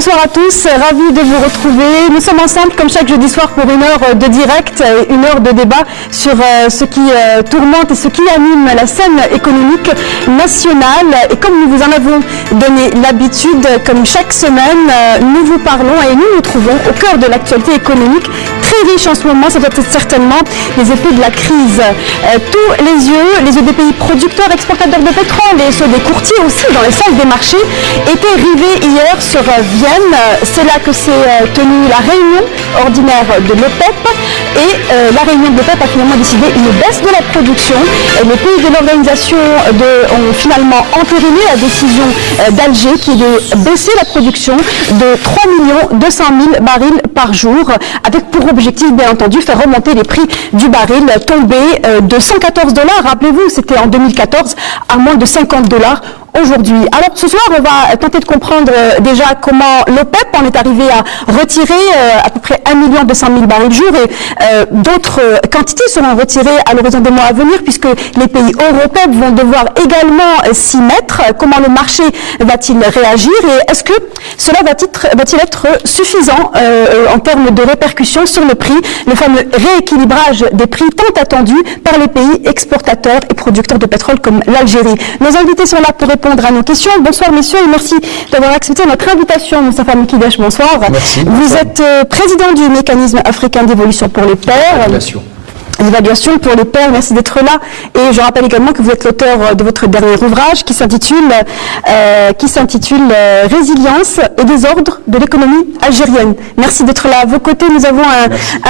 Bonsoir à tous, ravi de vous retrouver. Nous sommes ensemble comme chaque jeudi soir pour une heure de direct, une heure de débat sur ce qui tourmente et ce qui anime la scène économique nationale. Et comme nous vous en avons donné l'habitude, comme chaque semaine, nous vous parlons et nous nous trouvons au cœur de l'actualité économique très riche en ce moment. Ça doit être certainement les effets de la crise. Tous les yeux des pays producteurs, exportateurs de pétrole et ceux des courtiers aussi dans les salles des marchés étaient rivés hier sur Vienne. C'est là que s'est tenue la réunion ordinaire de l'OPEP et la réunion de l'OPEP a finalement décidé une baisse de la production. Les pays de l'organisation ont finalement entériné la décision d'Alger qui est de baisser la production de 3 200 000 barils par jour avec pour objectif bien entendu faire remonter les prix du baril tombé de 114 $, rappelez-vous c'était en 2014 à moins de 50 $ aujourd'hui. Alors ce soir on va tenter de comprendre déjà comment l'OPEP en est arrivé à retirer à peu près 1 200 000 barils jour et d'autres quantités seront retirées à l'horizon des mois à venir puisque les pays européens vont devoir également s'y mettre. Comment le marché va-t-il réagir et est-ce que cela va-t-il être suffisant en termes de répercussions sur le prix, le fameux rééquilibrage des prix tant attendu par les pays exportateurs et producteurs de pétrole comme l'Algérie. Nos invités sont là pour répondre à nos questions. Bonsoir messieurs et merci d'avoir accepté notre invitation. Moustapha Mkidesh, bonsoir. Merci. Vous êtes président du mécanisme africain d'évolution pour les pairs. L'évaluation pour les pairs, merci d'être là. Et je rappelle également que vous êtes l'auteur de votre dernier ouvrage qui s'intitule Résilience et désordre de l'économie algérienne. Merci d'être là. À vos côtés, nous avons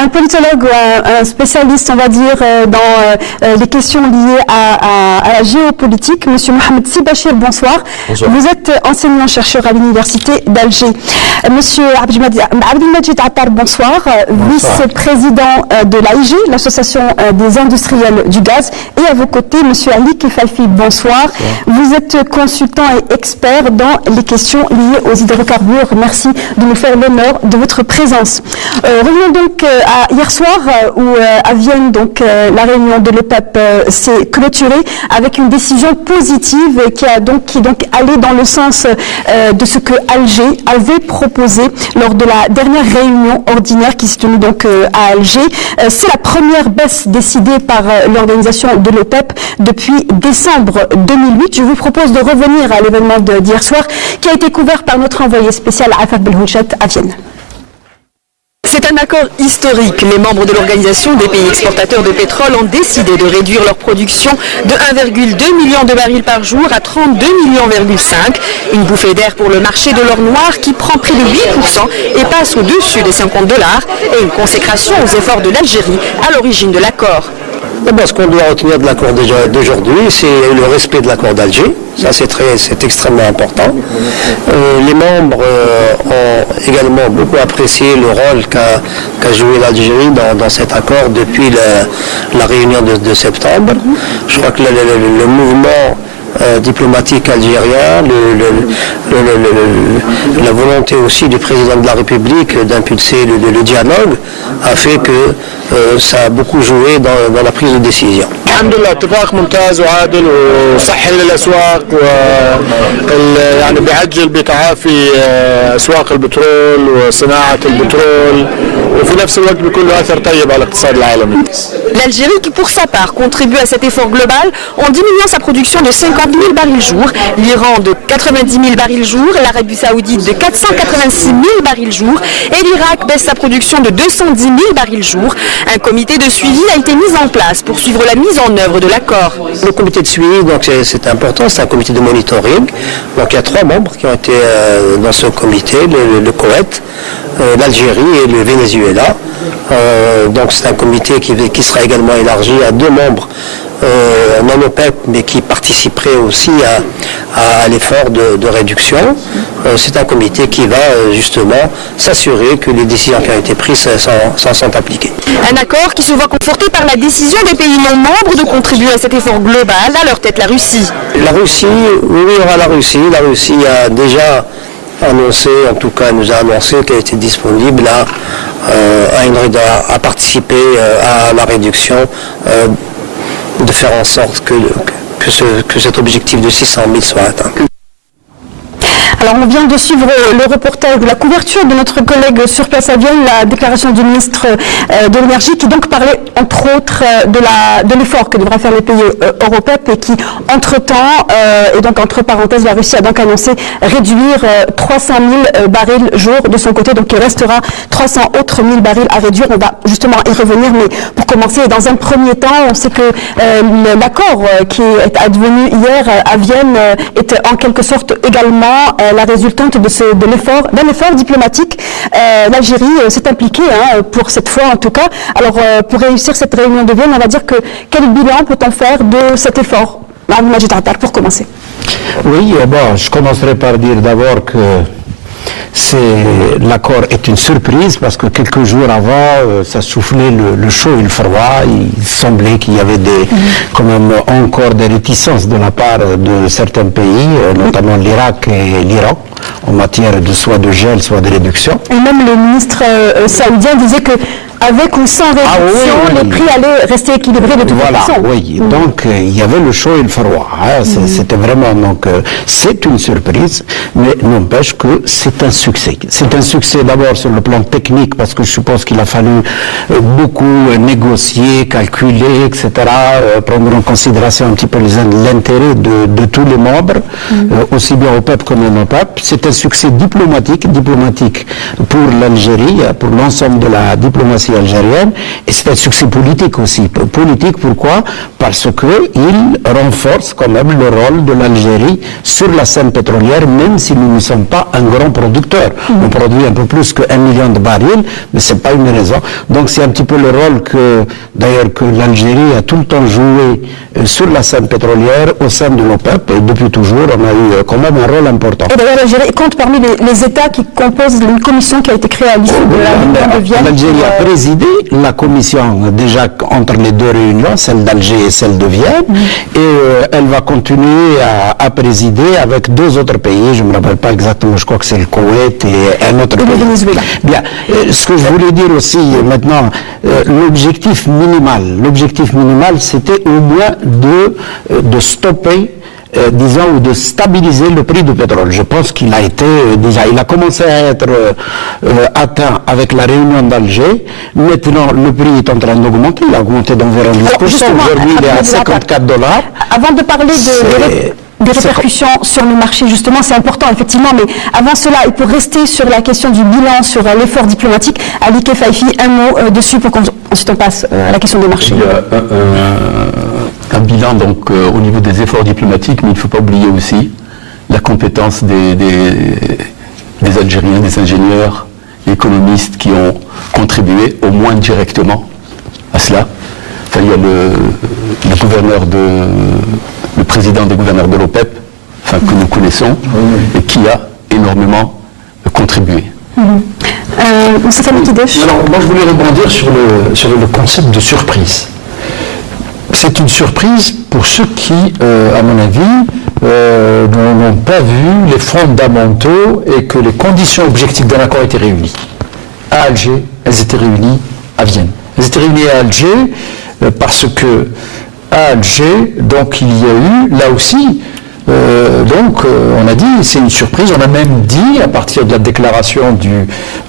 un politologue, un spécialiste, on va dire, dans les questions liées à la géopolitique, Monsieur Mohamed Sibachir, bonsoir. Bonsoir. Vous êtes enseignant-chercheur à l'université d'Alger. Monsieur Abdelmajid Attar, bonsoir. Vice-président de l'AIG, l'association des industriels du gaz, et à vos côtés, Monsieur Ali Kefalfi, bonsoir. Vous êtes consultant et expert dans les questions liées aux hydrocarbures. Merci de nous faire l'honneur de votre présence. Revenons donc à hier soir où à Vienne, donc la réunion de l'OPEP s'est clôturée avec une décision positive qui est donc allée dans le sens de ce que Alger avait proposé lors de la dernière réunion ordinaire qui s'est tenue donc à Alger. C'est la première baisse décidée par l'organisation de l'OPEP depuis décembre 2008. Je vous propose de revenir à l'événement d'hier soir qui a été couvert par notre envoyé spécial Afaf Belhouchet à Vienne. C'est un accord historique. Les membres de l'Organisation des pays exportateurs de pétrole ont décidé de réduire leur production de 1,2 million de barils par jour à 32,5 millions. Une bouffée d'air pour le marché de l'or noir qui prend près de 8% et passe au-dessus des 50 $, et une consécration aux efforts de l'Algérie à l'origine de l'accord. D'abord, ce qu'on doit retenir de l'accord d'aujourd'hui, c'est le respect de l'accord d'Alger. Ça, c'est extrêmement important. Les membres ont également beaucoup apprécié le rôle qu'a joué l'Algérie dans cet accord depuis la réunion de septembre. Je crois que le mouvement diplomatique algérien, la volonté aussi du président de la République d'impulser le dialogue a fait que ça a beaucoup joué dans la prise de décision. الحمد لله اتفاق ممتاز وعادل وصحي للاسواق يعني بيعجل بتعافي اسواق البترول وصناعه البترول وفي نفس الوقت بيكون له اثر طيب على الاقتصاد العالمي. L'Algérie qui pour sa part contribue à cet effort global en diminuant sa production de 50 000 barils jour, l'Iran de 90 000 barils jour, l'Arabie Saoudite de 486 000 barils jour et l'Irak baisse sa production de 210 000 barils jour. Un comité de suivi a été mis en place pour suivre la mise en œuvre de l'accord. Le comité de suivi, donc c'est important, c'est un comité de monitoring. Donc il y a 3 membres qui ont été dans ce comité, le Koweït, l'Algérie et le Venezuela. Donc c'est un comité qui sera également élargi à 2 membres non OPEP, mais qui participeraient aussi à l'effort de réduction. C'est un comité qui va justement s'assurer que les décisions qui ont été prises sont appliquées. Un accord qui se voit conforté par la décision des pays non membres de contribuer à cet effort global, à leur tête la Russie. La Russie, oui, il y aura la Russie. La Russie a déjà annoncé, en tout cas nous a annoncé qu'elle était disponible à participer à la réduction, de faire en sorte que cet objectif de 600 000 soit atteint. Alors on vient de suivre le reportage de la couverture de notre collègue sur place à Vienne, la déclaration du ministre de l'énergie qui donc parlait entre autres de l'effort que devra faire les pays européens et qui entre-temps, et donc entre parenthèses, la Russie a donc annoncé réduire 300 000 barils jour de son côté, donc il restera 300 autres 1000 barils à réduire. On va justement y revenir, mais pour commencer, dans un premier temps, on sait que l'accord qui est advenu hier à Vienne est en quelque sorte également la résultante d'un effort diplomatique. L'Algérie s'est impliquée, pour cette fois en tout cas. Alors pour réussir cette réunion de Vienne, on va dire que quel bilan peut-on faire de cet effort? Majid Attar, pour commencer. Oui, bon, je commencerai par dire d'abord que l'accord est une surprise parce que quelques jours avant, ça soufflait le chaud et le froid. Il semblait qu'il y avait quand même encore des réticences de la part de certains pays, notamment l'Irak et l'Iran, en matière de soit de gel, soit de réduction. Et même le ministre saoudien disait que avec ou sans réduction, les prix allaient rester équilibrés de toute façon. Oui, donc il y avait le chaud et le froid. C'était vraiment, donc c'est une surprise, mais n'empêche que c'est un succès. C'est un succès d'abord sur le plan technique, parce que je suppose qu'il a fallu beaucoup négocier, calculer, etc., prendre en considération un petit peu l'intérêt de tous les membres, aussi bien au peuple que non au peuple. C'est un succès diplomatique pour l'Algérie, pour l'ensemble de la diplomatie algérienne, et c'est un succès politique aussi. Politique, pourquoi? Parce que il renforce quand même le rôle de l'Algérie sur la scène pétrolière, même si nous ne sommes pas un grand producteur. On produit un peu plus que 1 million de barils, mais c'est pas une raison. Donc c'est un petit peu le rôle que l'Algérie a tout le temps joué sur la scène pétrolière au sein de l'OPEP, et depuis toujours on a eu quand même un rôle important. Et d'ailleurs l'Algérie compte parmi les États qui composent une commission qui a été créée à l'issue de la réunion de Vienne. L'Algérie a présidé la commission déjà entre les deux réunions, celle d'Alger et celle de Vienne, et elle va continuer à présider avec deux autres pays, je ne me rappelle pas exactement, je crois que c'est le Koweït et un autre pays. Le Venezuela. Bien, ce que je voulais dire aussi maintenant, l'objectif minimal, c'était au moins de stopper disons, ou de stabiliser le prix du pétrole. Je pense qu'il a été il a commencé à être atteint avec la réunion d'Alger. Maintenant, le prix est en train d'augmenter. Il a augmenté d'environ 10%. Aujourd'hui, il est à $54. Avant de parler des répercussions sur le marché, justement, c'est important, effectivement, mais avant cela, et pour rester sur la question du bilan, sur l'effort diplomatique, Ali Kefaifi, un mot dessus pour qu'ensuite on passe à la question des marchés. Il y a un bilan donc au niveau des efforts diplomatiques, mais il ne faut pas oublier aussi la compétence des Algériens, des ingénieurs, économistes qui ont contribué au moins directement à cela. Enfin, il y a le président des gouverneurs de l'OPEP, que nous connaissons, et qui a énormément contribué. Alors, moi je voulais rebondir sur le concept de surprise. C'est une surprise pour ceux qui, à mon avis, n'ont pas vu les fondamentaux et que les conditions objectives d'un accord étaient réunies. À Alger, elles étaient réunies à Vienne. Elles étaient réunies à Alger parce que à Alger, donc il y a eu, là aussi, on a dit, c'est une surprise, on a même dit, à partir de la déclaration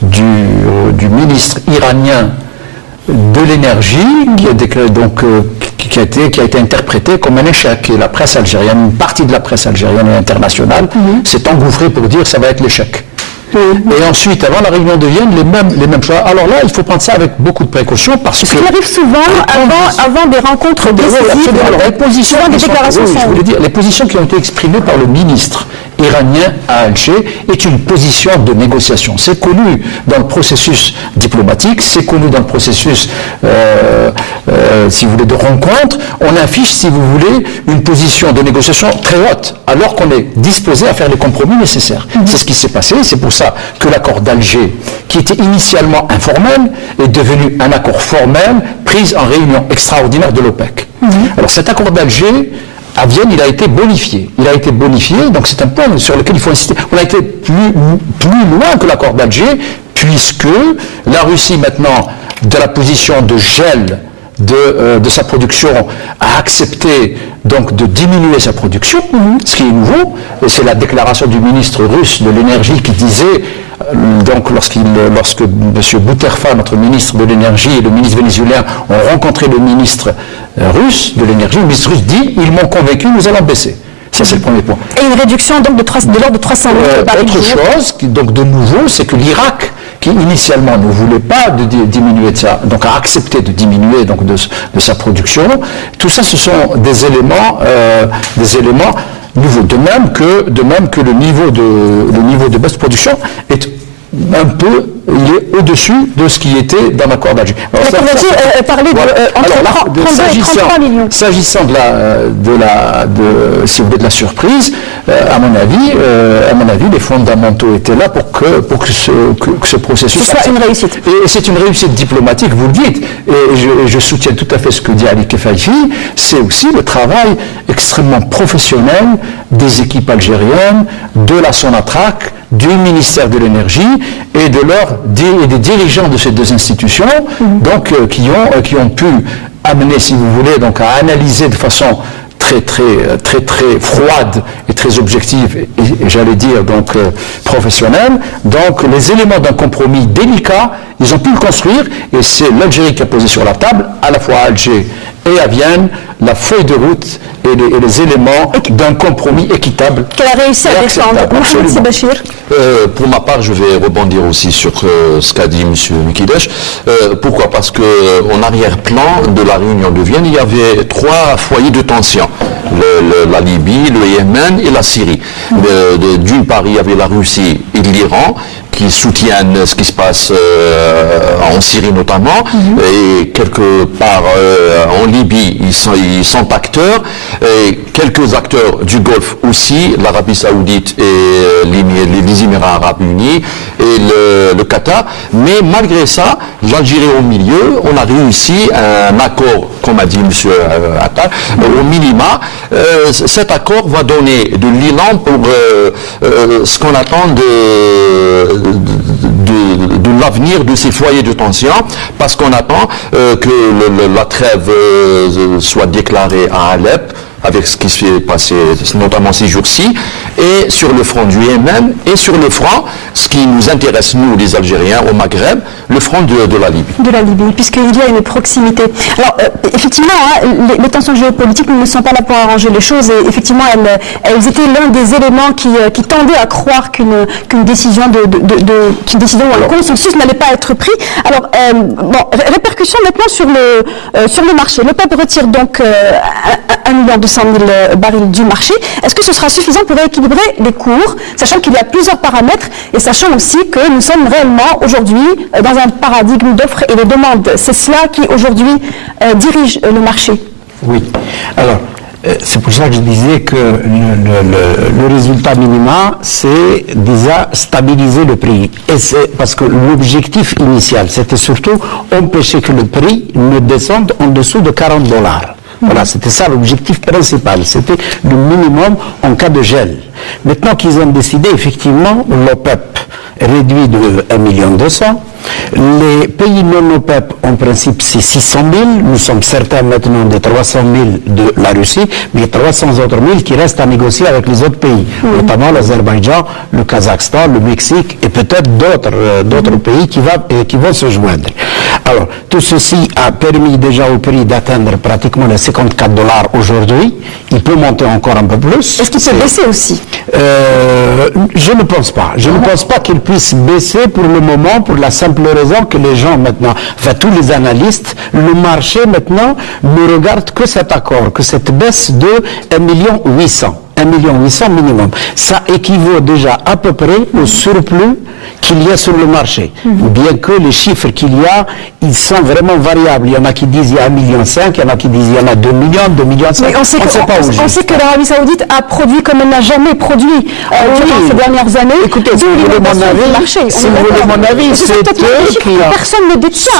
du ministre iranien de l'énergie, qui a été interprété comme un échec. Et la presse algérienne, une partie de la presse algérienne et internationale s'est engouffrée pour dire que ça va être l'échec. Et ensuite, avant la réunion de Vienne, les mêmes choses. Alors là, il faut prendre ça avec beaucoup de précaution parce que... Ce qui arrive souvent avant des rencontres décisives. Alors, les positions les positions qui ont été exprimées par le ministre iranien à Alger est une position de négociation. C'est connu dans le processus diplomatique, c'est connu dans le processus, si vous voulez, de rencontre. On affiche, si vous voulez, une position de négociation très haute, alors qu'on est disposé à faire les compromis nécessaires. C'est ce qui s'est passé, c'est pour ça que l'accord d'Alger, qui était initialement informel, est devenu un accord formel, pris en réunion extraordinaire de l'OPEC. Alors cet accord d'Alger, à Vienne, il a été bonifié. Donc c'est un point sur lequel il faut insister. On a été plus loin que l'accord d'Alger, puisque la Russie, maintenant, de la position de gel de sa production a accepté donc de diminuer sa production, ce qui est nouveau. Et c'est la déclaration du ministre russe de l'énergie qui disait, donc lorsque M. Bouterfa, notre ministre de l'énergie, et le ministre vénézuélien ont rencontré le ministre russe de l'énergie, le ministre russe dit, ils m'ont convaincu, nous allons baisser. Ça, c'est le premier point. Et une réduction donc de l'ordre de 300 000 barils. Autre chose, donc de nouveau, c'est que l'Irak, qui initialement ne voulait pas diminuer de ça, donc a accepté de diminuer donc de sa production. Tout ça, ce sont des éléments nouveaux. De même que le niveau de baisse de production est un peu, il est au-dessus de ce qui était dans l'accord d'Alger. Parler de 33 millions. S'agissant si vous voulez, de la surprise, à mon avis, les fondamentaux étaient là pour que ce processus soit une réussite. Et c'est une réussite diplomatique, vous le dites. Et je soutiens tout à fait ce que dit Ali Kefaifi. C'est aussi le travail extrêmement professionnel des équipes algériennes, de la Sonatrach, du ministère de l'énergie et des dirigeants de ces deux institutions, donc qui ont pu amener, si vous voulez, donc à analyser de façon très froide et très objective et j'allais dire donc professionnelle. Donc les éléments d'un compromis délicat, ils ont pu le construire et c'est l'Algérie qui a posé sur la table, à la fois à Alger et à Vienne, la feuille de route et les éléments d'un compromis équitable. Qu'elle a réussi à défendre. Merci Bachir. Pour ma part, je vais rebondir aussi sur ce qu'a dit M. Mikidesh. Pourquoi ? Parce qu'en arrière-plan de la réunion de Vienne, il y avait 3 foyers de tension. La Libye, le Yémen et la Syrie. D'une part, il y avait la Russie et l'Iran qui soutiennent ce qui se passe en Syrie notamment, et quelque part en Libye, ils sont acteurs, et quelques acteurs du Golfe aussi, l'Arabie Saoudite et les Émirats Arabes Unis et le Qatar. Mais malgré ça, l'Algérie au milieu, on a réussi un accord, comme a dit M. Attal, au minima. Cet accord va donner de l'élan pour ce qu'on attend de l'avenir de ces foyers de tension, parce qu'on attend que la trêve soit déclarée à Alep, avec ce qui s'est passé notamment ces jours-ci, et sur le front du Yémen, et sur le front, ce qui nous intéresse, nous les Algériens, au Maghreb, le front de la Libye. De la Libye, puisqu'il y a une proximité. Alors, effectivement, les tensions géopolitiques ne sont pas là pour arranger les choses, et effectivement, elles étaient l'un des éléments qui tendaient à croire qu'une décision ou un consensus n'allait pas être pris. Alors, répercussions maintenant sur le marché. Le PEP retire donc 1,2 million barils du marché. Est-ce que ce sera suffisant pour rééquilibrer les cours, sachant qu'il y a plusieurs paramètres et sachant aussi que nous sommes réellement aujourd'hui dans un paradigme d'offres et de demandes. C'est cela qui aujourd'hui dirige le marché. Oui. Alors, c'est pour ça que je disais que le résultat minima, c'est déjà stabiliser le prix. Et c'est parce que l'objectif initial, c'était surtout empêcher que le prix ne descende en dessous de $40. Voilà, c'était ça l'objectif principal. C'était le minimum en cas de gel. Maintenant qu'ils ont décidé, effectivement, l'OPEP réduit de 1,2 million. Les pays non OPEP, en principe, c'est 600 000. Nous sommes certains maintenant de 300 000 de la Russie, mais il y a 300 autres 000 qui restent à négocier avec les autres pays, notamment l'Azerbaïdjan, le Kazakhstan, le Mexique et peut-être d'autres pays qui vont se joindre. Alors, tout ceci a permis déjà au prix d'atteindre pratiquement les $54 aujourd'hui. Il peut monter encore un peu plus. Est-ce qu'il peut baisser aussi? Je ne pense pas. Je ne pense pas qu'il puisse baisser pour le moment, pour la simple raison que les gens maintenant, enfin tous les analystes, le marché maintenant ne regarde que cet accord, que cette baisse de 1,8 million. 1,8 million minimum. Ça équivaut déjà à peu près au surplus qu'il y a sur le marché. Bien que les chiffres qu'il y a, ils sont vraiment variables. Il y en a qui disent il y a 1,5 million, il y en a qui disent il y en a 2 millions, 2,5 millions. On sait que l'Arabie Saoudite a produit comme elle n'a jamais produit durant ces dernières années. Écoutez, si vous voulez mon avis, c'est eux qui ont... Personne ne détient.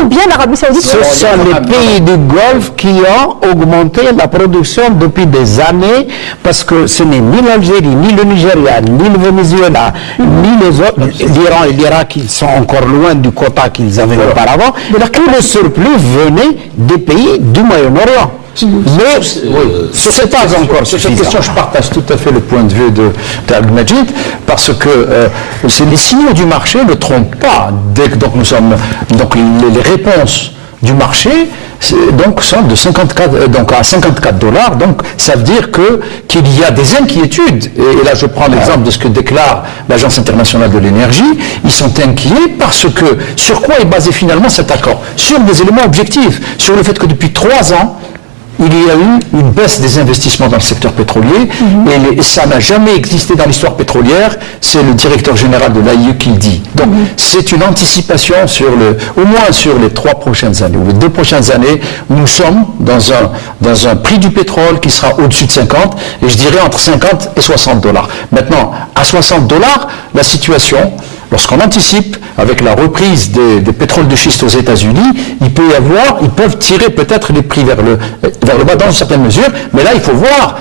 Combien l'Arabie Saoudite... Ce sont les pays du Golfe qui ont augmenté la production depuis des années parce parce que ce n'est ni l'Algérie, ni le Nigeria, ni le Venezuela, ni les autres, l'Iran et l'Irak, qui sont encore loin du quota qu'ils avaient auparavant, tout le surplus venait des pays du Moyen-Orient. Mais c'est pas encore sur suffisant. cette question, je partage tout à fait le point de vue d'Al-Majid, parce que les signaux du marché ne trompent pas. Dès que donc les réponses du marché donc sont de 54 donc à $54. Donc ça veut dire qu'il y a des inquiétudes. Et là je prends l'exemple de ce que déclare l'Agence internationale de l'énergie. Ils sont inquiets parce que sur quoi est basé finalement cet accord? Sur des éléments objectifs, sur le fait que depuis 3 ans il y a eu une baisse des investissements dans le secteur pétrolier, et ça n'a jamais existé dans l'histoire pétrolière. C'est le directeur général de l'AIE qui le dit. Donc c'est une anticipation au moins sur les 3 prochaines années, ou les 2 prochaines années. Nous sommes dans un prix du pétrole qui sera au-dessus de 50, et je dirais entre 50 et $60. Maintenant, à $60, la situation, lorsqu'on anticipe avec la reprise des pétroles de schiste aux États-Unis, ils peuvent tirer peut-être les prix vers le bas dans une certaine mesure, mais là il faut voir,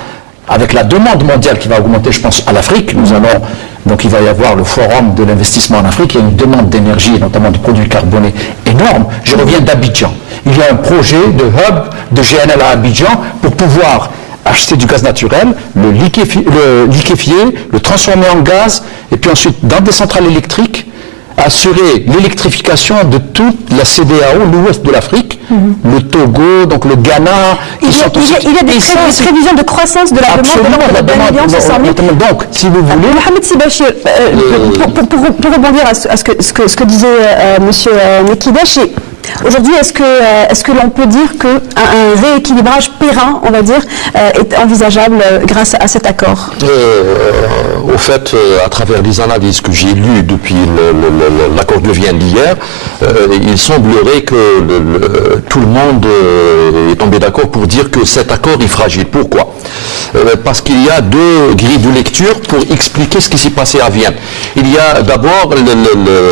avec la demande mondiale qui va augmenter, je pense, à l'Afrique, donc il va y avoir le forum de l'investissement en Afrique, il y a une demande d'énergie, notamment de produits carbonés énorme. Je reviens d'Abidjan. Il y a un projet de hub de GNL à Abidjan pour pouvoir acheter du gaz naturel, le liquéfier, le transformer en gaz, et puis ensuite, dans des centrales électriques, assurer l'électrification de toute la CEDEAO, l'ouest de l'Afrique, le Togo, donc le Ghana. Il y a des prévisions de croissance de la demande de l'ordre de 1 million. Donc, si vous voulez... Mohamed Sibachir, pour rebondir à ce que disait M. Mekidesh, aujourd'hui, est-ce que l'on peut dire qu'un rééquilibrage périn, on va dire, est envisageable grâce à cet accord? Au fait, à travers les analyses que j'ai lues depuis l'accord de Vienne d'hier, il semblerait que tout le monde est tombé d'accord pour dire que cet accord est fragile. Pourquoi? Parce qu'il y a 2 grilles de lecture pour expliquer ce qui s'est passé à Vienne. Il y a d'abord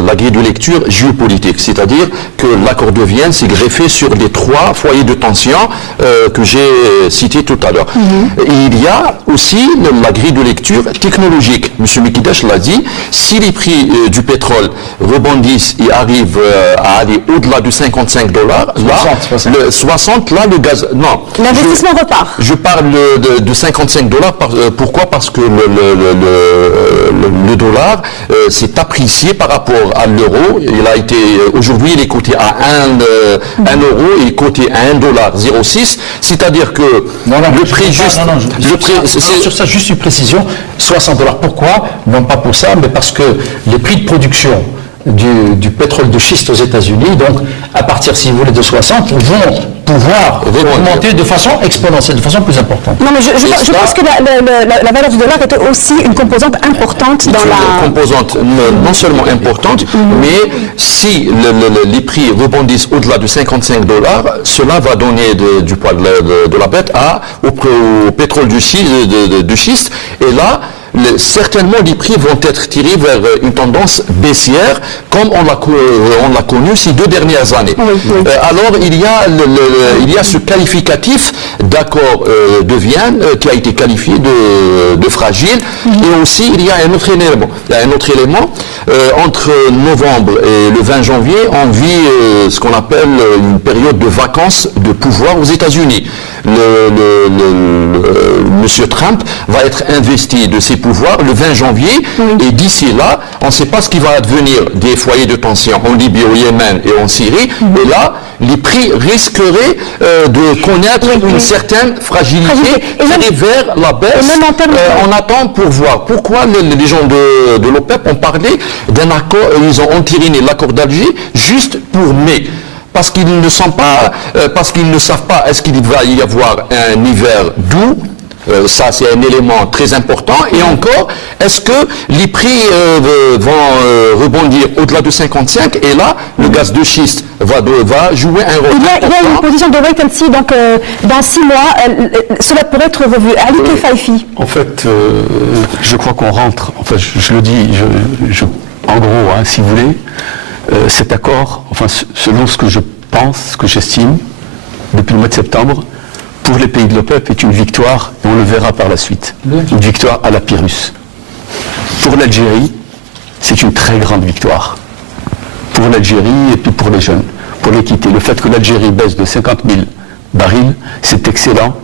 la grille de lecture géopolitique, c'est-à-dire que l'accord de Vienne s'est greffé sur les 3 foyers de tension que j'ai cités tout à l'heure. Il y a aussi la grille de lecture technologique. M. Mekidesh l'a dit, si les prix du pétrole rebondissent et arrivent à aller au-delà de $55, là, 60, là, le gaz... Non. L'investissement repart. Je parle de $55. Pourquoi? Parce que le dollar s'est apprécié par rapport à l'euro. Aujourd'hui, il est coté à 1 euro, il est coté à $1,06. C'est-à-dire que le prix juste... Sur ça, juste une précision, $60. Pourquoi? Non pas pour ça, mais parce que les prix de production du pétrole de schiste aux États-Unis, donc à partir, si vous voulez, de 60, vont pouvoir augmenter de façon exponentielle, de façon plus importante. Non, mais je pense que la valeur du dollar est aussi une composante importante dans Une composante non seulement importante, mais si les prix rebondissent au-delà de $55, cela va donner du poids de la bête au pétrole de schiste, et là, certainement les prix vont être tirés vers une tendance baissière, comme on l'a connu ces 2 dernières années. Alors il y a ce qualificatif d'accord de Vienne qui a été qualifié de fragile, et aussi il y a un autre élément. Entre novembre et le 20 janvier, on vit ce qu'on appelle une période de vacances de pouvoir aux États-Unis. Monsieur Trump va être investi de ses pouvoirs le 20 janvier, et d'ici là, on ne sait pas ce qui va advenir des foyers de tension en Libye, au Yémen et en Syrie, et là, les prix risqueraient de connaître une certaine fragilité et vers la baisse. On attend pour voir. Pourquoi les gens de l'OPEP ont parlé d'un accord, ils ont entériné l'accord d'Alger juste pour mai. Parce qu'ils ne savent pas est-ce qu'il va y avoir un hiver doux. Ça, c'est un élément très important. Et encore, est-ce que les prix vont rebondir au-delà de 55? Et là, le gaz de schiste va jouer un rôle important. Il y a une position de wait and see, donc dans 6 mois, cela pourrait être revu. Ali Kefaifi. En fait, je crois qu'on rentre, enfin je le dis, en gros, si vous voulez, cet accord, enfin selon ce que je pense, ce que j'estime, depuis le mois de septembre, pour les pays de l'OPEP est une victoire, et on le verra par la suite, une victoire à la Pyrrhus. Pour l'Algérie, c'est une très grande victoire. Pour l'Algérie et puis pour les jeunes, pour l'équité. Le fait que l'Algérie baisse de 50 000 barils, c'est excellent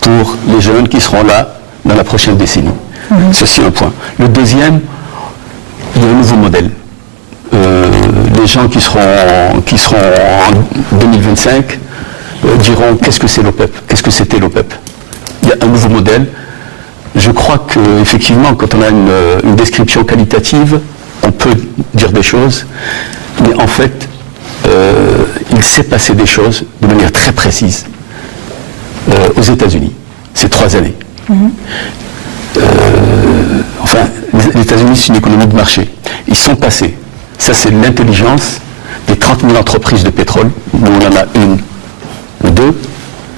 pour les jeunes qui seront là dans la prochaine décennie. Ceci un point. Le deuxième, il y a un nouveau modèle. Les gens qui seront en 2025 diront qu'est-ce que c'est l'OPEP, qu'est-ce que c'était l'OPEP. Il y a un nouveau modèle. Je crois qu'effectivement, quand on a une description qualitative, on peut dire des choses, mais en fait, il s'est passé des choses de manière très précise aux États-Unis, ces 3 années. Enfin, les États-Unis, c'est une économie de marché. Ils sont passés. Ça, c'est l'intelligence des 30 000 entreprises de pétrole. Nous, on en a une ou deux.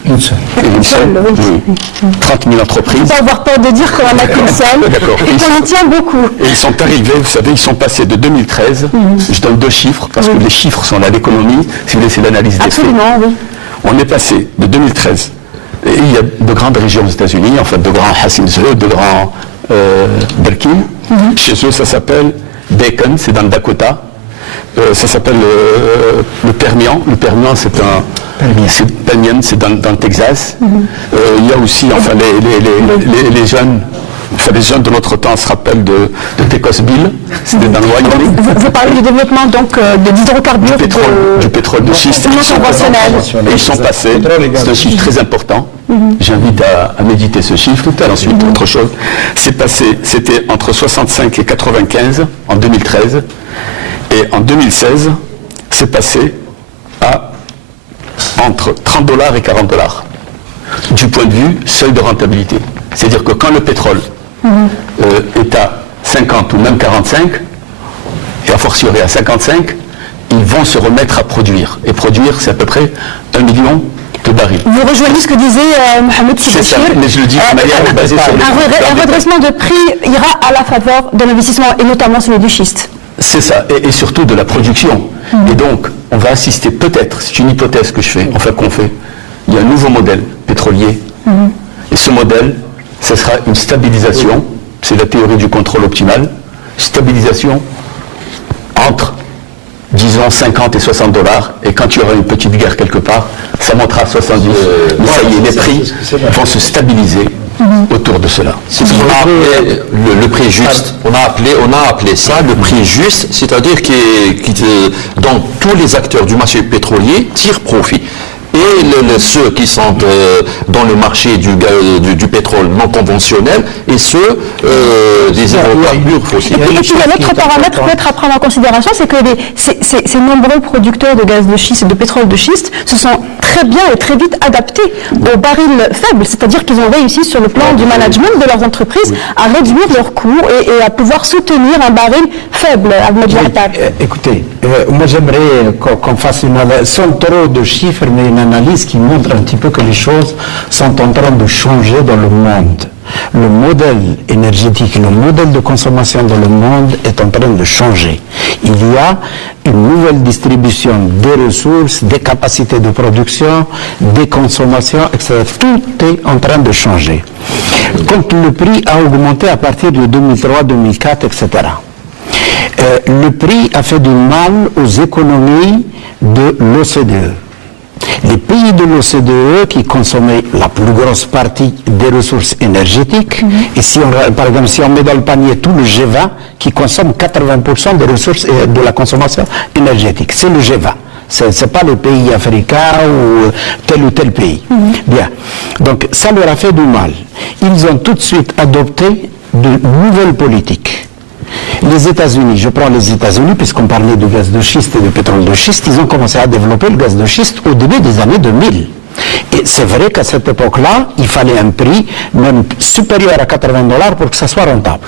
Une seule. Une seule, oui. 30 000 entreprises. Il ne faut pas avoir peur de dire qu'on n'en a qu'une seule. D'accord. Et qu'on en tient beaucoup. Et ils sont arrivés, vous savez, ils sont passés de 2013, je donne 2 chiffres, parce que les chiffres sont là, l'économie, si vous laissez l'analyse des faits. Absolument, oui. On est passé de 2013, et il y a de grandes régions aux États-Unis, en fait, de grands Hassin Zeu, de grands Belkin. Chez eux, ça s'appelle Bacon, c'est dans le Dakota. Ça s'appelle le Permian. Le Permian, c'est c'est dans le Texas. Il y a aussi, enfin, les jeunes. Enfin, les jeunes de notre temps se rappellent de Tecosville, c'était dans le Wyoming. Vous parlez du développement donc d'hydrocarbures, du pétrole de schiste. Et ils sont passés, c'est un chiffre très important. J'invite à méditer ce chiffre. Ensuite, autre chose, c'était entre 65 et 95 en 2013. Et en 2016, c'est passé à entre $30 et $40 du point de vue seuil de rentabilité. C'est-à-dire que quand le pétrole est à 50 ou même 45, et a fortiori à 55, ils vont se remettre à produire. Et produire, c'est à peu près 1 million de barils. Vous rejoignez ce que disait Mohamed Sibachir. C'est ça, mais je le dis de manière basée sur un redressement de prix ira à la faveur de l'investissement, et notamment celui du schiste. C'est ça, et surtout de la production. Et donc, on va assister peut-être, c'est une hypothèse que je fais, enfin qu'on fait, il y a un nouveau modèle pétrolier. Et ce modèle, ce sera une stabilisation, c'est la théorie du contrôle optimal, stabilisation entre, disons, 50 et $60, et quand il y aura une petite guerre quelque part, ça montera à 70. Mais ça y est, les prix vont se stabiliser autour de cela. On a appelé le prix juste. On a appelé ça le prix juste, c'est-à-dire dont tous les acteurs du marché pétrolier tirent profit. Et ceux qui sont dans le marché du pétrole non conventionnel et ceux des hydrocarbures fossiles. Et puis il y a l'autre paramètre peut-être à prendre en considération, c'est que ces nombreux producteurs de gaz de schiste et de pétrole de schiste se sont très bien et très vite adaptés aux barils faibles, c'est-à-dire qu'ils ont réussi sur le plan du management de leurs entreprises à réduire leurs coûts et à pouvoir soutenir un baril faible. Écoutez, moi j'aimerais qu'on fasse sans trop de chiffres, mais une analyse qui montre un petit peu que les choses sont en train de changer dans le monde. Le modèle énergétique, le modèle de consommation dans le monde est en train de changer. Il y a une nouvelle distribution des ressources, des capacités de production, des consommations, etc. Tout est en train de changer. Quand le prix a augmenté à partir de 2003, 2004, etc., le prix a fait du mal aux économies de l'OCDE. Les pays de l'OCDE qui consommaient la plus grosse partie des ressources énergétiques, et si par exemple si on met dans le panier tout le G20 qui consomme 80% des ressources de la consommation énergétique, c'est le G20. C'est pas les pays africains ou tel pays. Bien. Donc ça leur a fait du mal. Ils ont tout de suite adopté de nouvelles politiques. Les États-Unis, je prends les États-Unis puisqu'on parlait du gaz de schiste et du pétrole de schiste, ils ont commencé à développer le gaz de schiste au début des années 2000. Et c'est vrai qu'à cette époque-là, il fallait un prix même supérieur à $80 pour que ça soit rentable.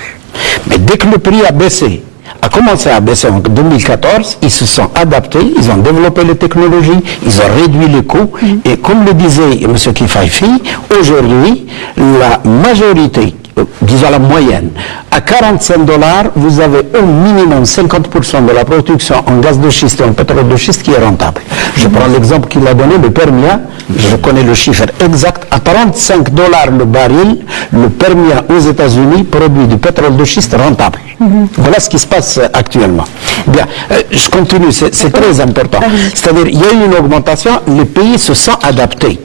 Mais dès que le prix a commencé à baisser en 2014, ils se sont adaptés, ils ont développé les technologies, ils ont réduit les coûts, et comme le disait M. Kifaifi, aujourd'hui, la majorité, disons la moyenne. À 45 $, vous avez au minimum 50% de la production en gaz de schiste et en pétrole de schiste qui est rentable. Je prends l'exemple qu'il a donné, le Permien, je connais le chiffre exact, à 35 $ le baril, le Permien aux États-Unis produit du pétrole de schiste rentable. Voilà ce qui se passe actuellement. Bien, je continue, c'est très important. C'est-à-dire, il y a eu une augmentation, les pays se sont adaptés.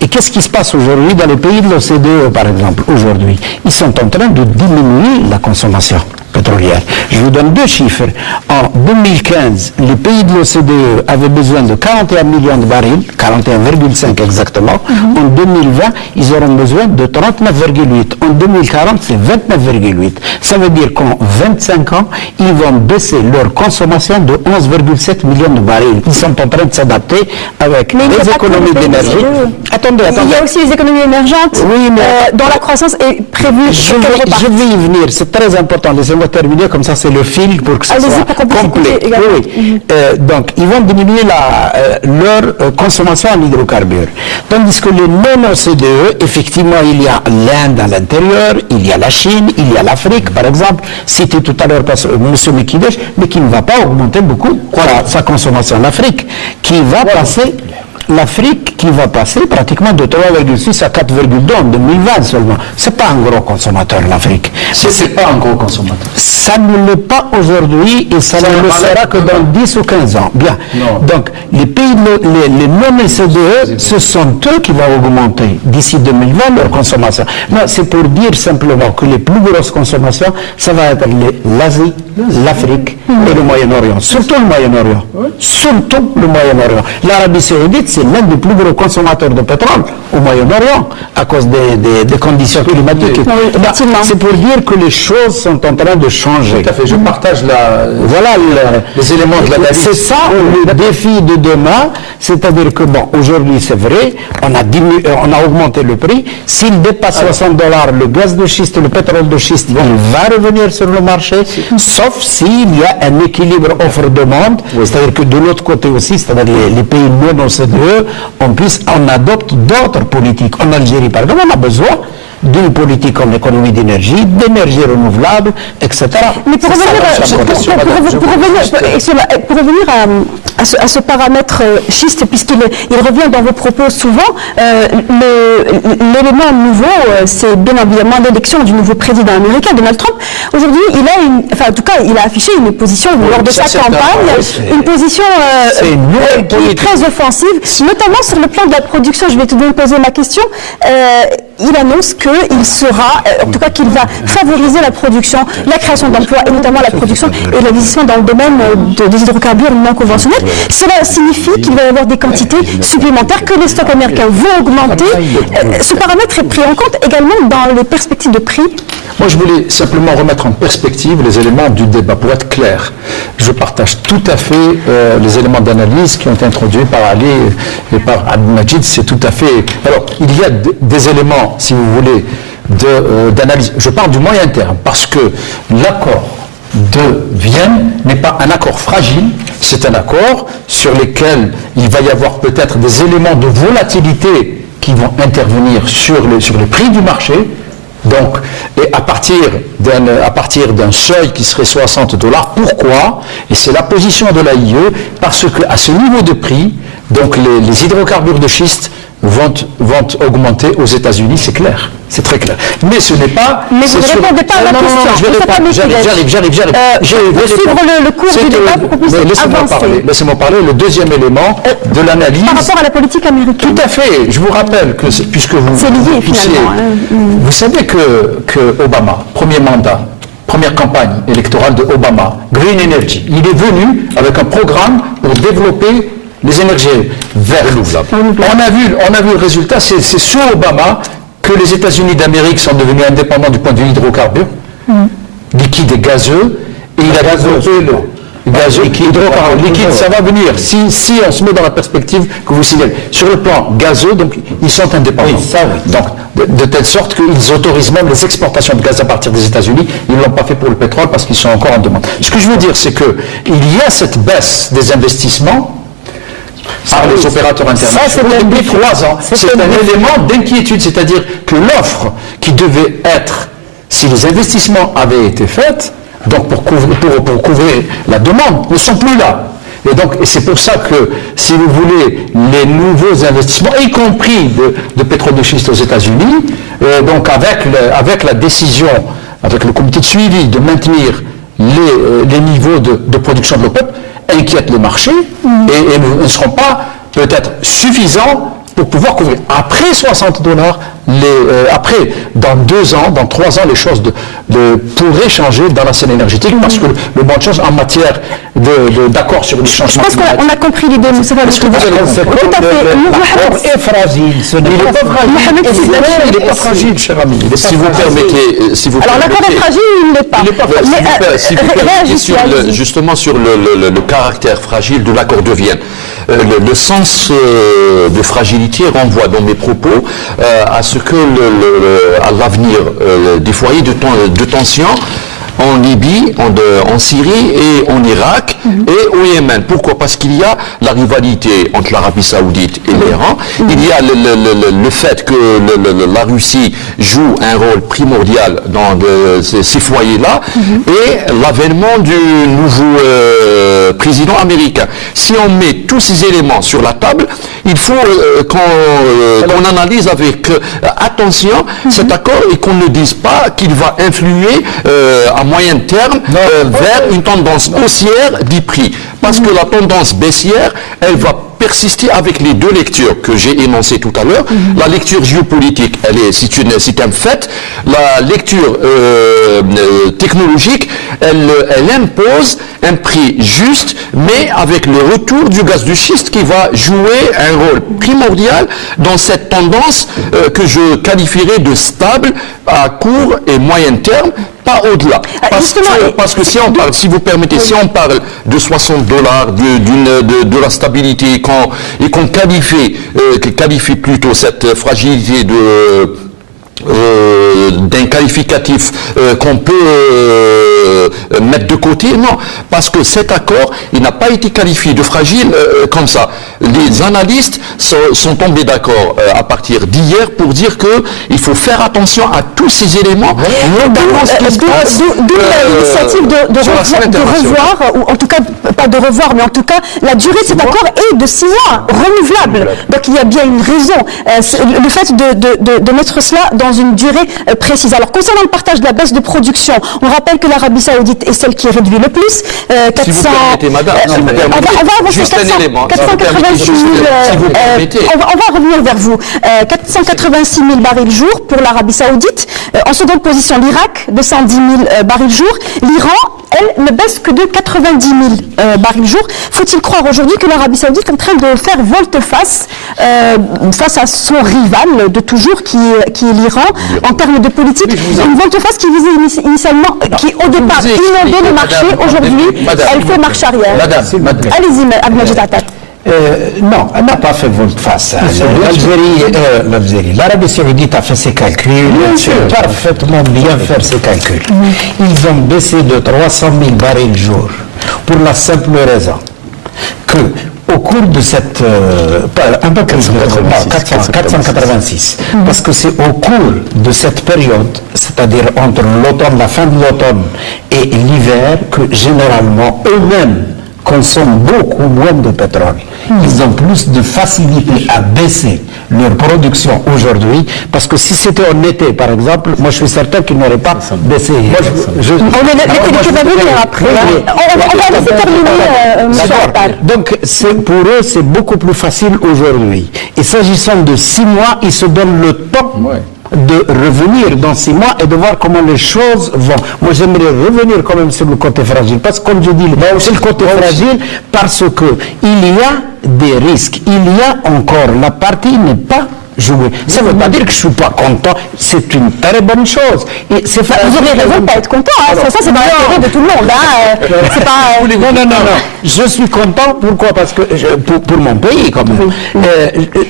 Et qu'est-ce qui se passe aujourd'hui dans les pays de l'OCDE, par exemple, aujourd'hui? Ils sont en train de diminuer la consommation pétrolière. Je vous donne deux chiffres. En 2015, les pays de l'OCDE avaient besoin de 41 millions de barils, 41,5 exactement. En 2020, ils auront besoin de 39,8. En 2040, c'est 29,8. Ça veut dire qu'en 25 ans, ils vont baisser leur consommation de 11,7 millions de barils. Ils sont en train de s'adapter avec les économies d'énergie. Attendez. Il y a aussi les économies émergentes dont la croissance est prévue. Je vais y venir, c'est très important. Laissez-moi terminer, comme ça c'est le fil pour que ça soit complet. Donc, ils vont diminuer leur consommation en hydrocarbures. Tandis que les non-OCDE, effectivement, il y a l'Inde à l'intérieur, il y a la Chine, il y a l'Afrique, par exemple, cité tout à l'heure par M. Mekidesh, mais qui ne va pas augmenter beaucoup sa consommation. L'Afrique qui va passer pratiquement de 3,6 à 4,2 en 2020 seulement. C'est pas un gros consommateur, l'Afrique. C'est pas un gros consommateur. Ça ne l'est pas aujourd'hui et ça ne le sera que dans 10 ou 15 ans. Bien. Non. Donc, les pays, les non-OCDE, ce sont eux qui vont augmenter d'ici 2020 leur consommation. Non, c'est pour dire simplement que les plus grosses consommations, ça va être l'Asie, l'Afrique et le Moyen-Orient. Surtout le Moyen-Orient. Surtout le Moyen-Orient. L'Arabie Saoudite, c'est l'un des plus gros consommateurs de pétrole au Moyen-Orient à cause des conditions climatiques. C'est pour dire que les choses sont en train de changer. Tout à fait, je partage les éléments de l'analyse. C'est ça le défi de demain, c'est-à-dire que aujourd'hui c'est vrai, on a augmenté le prix. S'il dépasse 60 $, le gaz de schiste, le pétrole de schiste, il va revenir sur le marché, sauf s'il y a un équilibre offre-demande, c'est-à-dire que de l'autre côté aussi, c'est-à-dire les pays non OCDE, on adopte d'autres politiques. En Algérie, par exemple, on a besoin d'une politique en économie d'énergie renouvelable, etc. Mais pour revenir à ce paramètre schiste, puisqu'il revient dans vos propos souvent, l'élément nouveau, c'est bien évidemment l'élection du nouveau président américain, Donald Trump. Aujourd'hui, il a affiché une position lors de sa campagne, une position qui est très offensive, notamment sur le plan de la production. Je vais tout de même poser ma question. Il annonce qu'il sera, en tout cas qu'il va favoriser la production, la création d'emplois et notamment la production et l'investissement dans le domaine des hydrocarbures non conventionnels. Cela signifie qu'il va y avoir des quantités supplémentaires, que les stocks américains vont augmenter. Ce paramètre est pris en compte également dans les perspectives de prix. Moi, je voulais simplement remettre en perspective les éléments du débat, pour être clair. Je partage tout à fait les éléments d'analyse qui ont été introduits par Ali et par Abdelmajid. C'est tout à fait... Alors, il y a des éléments, si vous voulez, d'analyse. Je parle du moyen terme, parce que l'accord de Vienne n'est pas un accord fragile, c'est un accord sur lequel il va y avoir peut-être des éléments de volatilité qui vont intervenir sur les prix du marché. Donc, et à partir d'un seuil qui serait 60 $, pourquoi? Et c'est la position de l'AIE, parce qu'à ce niveau de prix, donc les hydrocarbures de schiste vont augmenter aux États-Unis, c'est clair, c'est très clair. Mais ce n'est pas... Mais vous ne répondez pas à la question. J'arrive. Suivre le cours du débat pour qu'on puisse avancer. Laissez-moi parler. Le deuxième élément de l'analyse... Par rapport à la politique américaine. Tout à fait. Je vous rappelle que, puisque vous... C'est lié, finalement. Vous savez que Obama, premier mandat, première campagne électorale de Obama, Green Energy, il est venu avec un programme pour développer les énergies vertes. On a vu le résultat, c'est sous Obama que les États-Unis d'Amérique sont devenus indépendants du point de vue hydrocarbures, liquide et gazeux, et il a développé le gazeux, hydrocarbures, liquide, ça va venir, si on se met dans la perspective que vous signalez. Sur le plan gazeux, donc, ils sont indépendants. Donc, de telle sorte qu'ils autorisent même les exportations de gaz à partir des États-Unis. Ils ne l'ont pas fait pour le pétrole parce qu'ils sont encore en demande. Ce que je veux dire, c'est qu'il y a cette baisse des investissements par les opérateurs internationaux depuis 3 ans. C'est un élément d'inquiétude, c'est-à-dire que l'offre qui devait être si les investissements avaient été faits, donc pour couvrir la demande, ne sont plus là. Et c'est pour ça que, si vous voulez, les nouveaux investissements, y compris de pétrole de schiste aux États-Unis, donc avec la décision, avec le comité de suivi de maintenir les niveaux de production de l'OPEP, inquiètent les marchés et ne seront pas peut-être suffisants pour pouvoir couvrir. Après $60, après, dans 2 ans, dans 3 ans, les choses pourraient changer dans la scène énergétique parce que le bon de choses en matière d'accord sur les changements climatiques. Je pense qu'on a compris l'idée, Moussa. Tout à fait. L'accord est fragile. Il n'est pas fragile, cher ami. Si vous permettez, Alors l'accord est fragile, il ne l'est pas. Si vous permettez, justement sur le caractère fragile de l'accord de Vienne. Le sens de fragilité renvoie dans mes propos à ce que à l'avenir des foyers de tension en Libye, en Syrie et en Irak et au Yémen. Pourquoi? Parce qu'il y a la rivalité entre l'Arabie Saoudite et l'Iran. Il y a le fait que la Russie joue un rôle primordial dans ces foyers-là et l'avènement du nouveau président américain. Si on met tous ces éléments sur la table, il faut qu'on analyse avec attention cet accord et qu'on ne dise pas qu'il va influer à moyen terme vers une tendance haussière des prix. Parce que la tendance baissière, elle va persister avec les 2 lectures que j'ai énoncées tout à l'heure. La lecture géopolitique, c'est un fait. La lecture technologique, elle impose un prix juste, mais avec le retour du gaz de schiste qui va jouer un rôle primordial dans cette tendance que je qualifierais de stable à court et moyen terme, pas au-delà. Parce que si on parle, si vous permettez, si on parle de $60, de la stabilité, et qu'on qualifie plutôt cette fragilité d'un qualificatif qu'on peut mettre de côté, non, parce que cet accord, il n'a pas été qualifié de fragile comme ça. Les analystes sont tombés d'accord à partir d'hier pour dire que il faut faire attention à tous ces éléments, notamment ce qui se passe l'initiative de revoir, ou en tout cas, pas de revoir, mais en tout cas, la durée de cet accord est de 6 mois, renouvelable. Donc il y a bien une raison. Le fait de mettre cela dans une durée précise. Alors, concernant le partage de la baisse de production, on rappelle que l'Arabie Saoudite est celle qui réduit le plus. 400, si vous permettez, madame, on va avancer juste 400, un élément. 486 000, on va revenir vers vous. 486 000 barils jour pour l'Arabie Saoudite. En seconde position, l'Irak, 210 000 barils jour. L'Iran, elle, ne baisse que de 90 000 barils jour. Faut-il croire aujourd'hui que l'Arabie Saoudite est en train de faire volte-face face à son rival de toujours, qui est l'Iran, en termes de politique, une volte-face qui visait initialement, qui au départ inondait le marché, aujourd'hui, elle fait marche arrière. Allez-y, Abdelmajid Attal. Non, elle n'a pas fait volte-face. L'Arabie Saoudite a fait ses calculs, parfaitement bien faire ses calculs. Ils ont baissé de 300 000 barils jour pour la simple raison que au cours de cette, un peu plus, 486, parce que c'est au cours de cette période, c'est-à-dire entre l'automne, la fin de l'automne et l'hiver, que généralement eux-mêmes consomment beaucoup moins de pétrole. Ils ont plus de facilité à baisser leur production aujourd'hui, parce que si c'était en été, par exemple, moi je suis certain qu'ils n'auraient pas baissé. L'été va venir après. On va laisser terminer. Donc pour eux, c'est beaucoup plus facile aujourd'hui. Et s'agissant de 6 mois, ils se donnent le temps de revenir dans 6 mois et de voir comment les choses vont. Moi, j'aimerais revenir quand même sur le côté fragile, parce que comme je dis, c'est le côté fragile parce que il y a des risques. Il y a encore, la partie n'est pas jouée. Ça ne veut pas dire que je ne suis pas content, c'est une très bonne chose. Et c'est vous avez raison de ne pas être content, hein. Ça c'est dans l'intérêt de tout le monde. C'est pas, non. Je suis content, pourquoi? Parce que, pour mon pays quand même.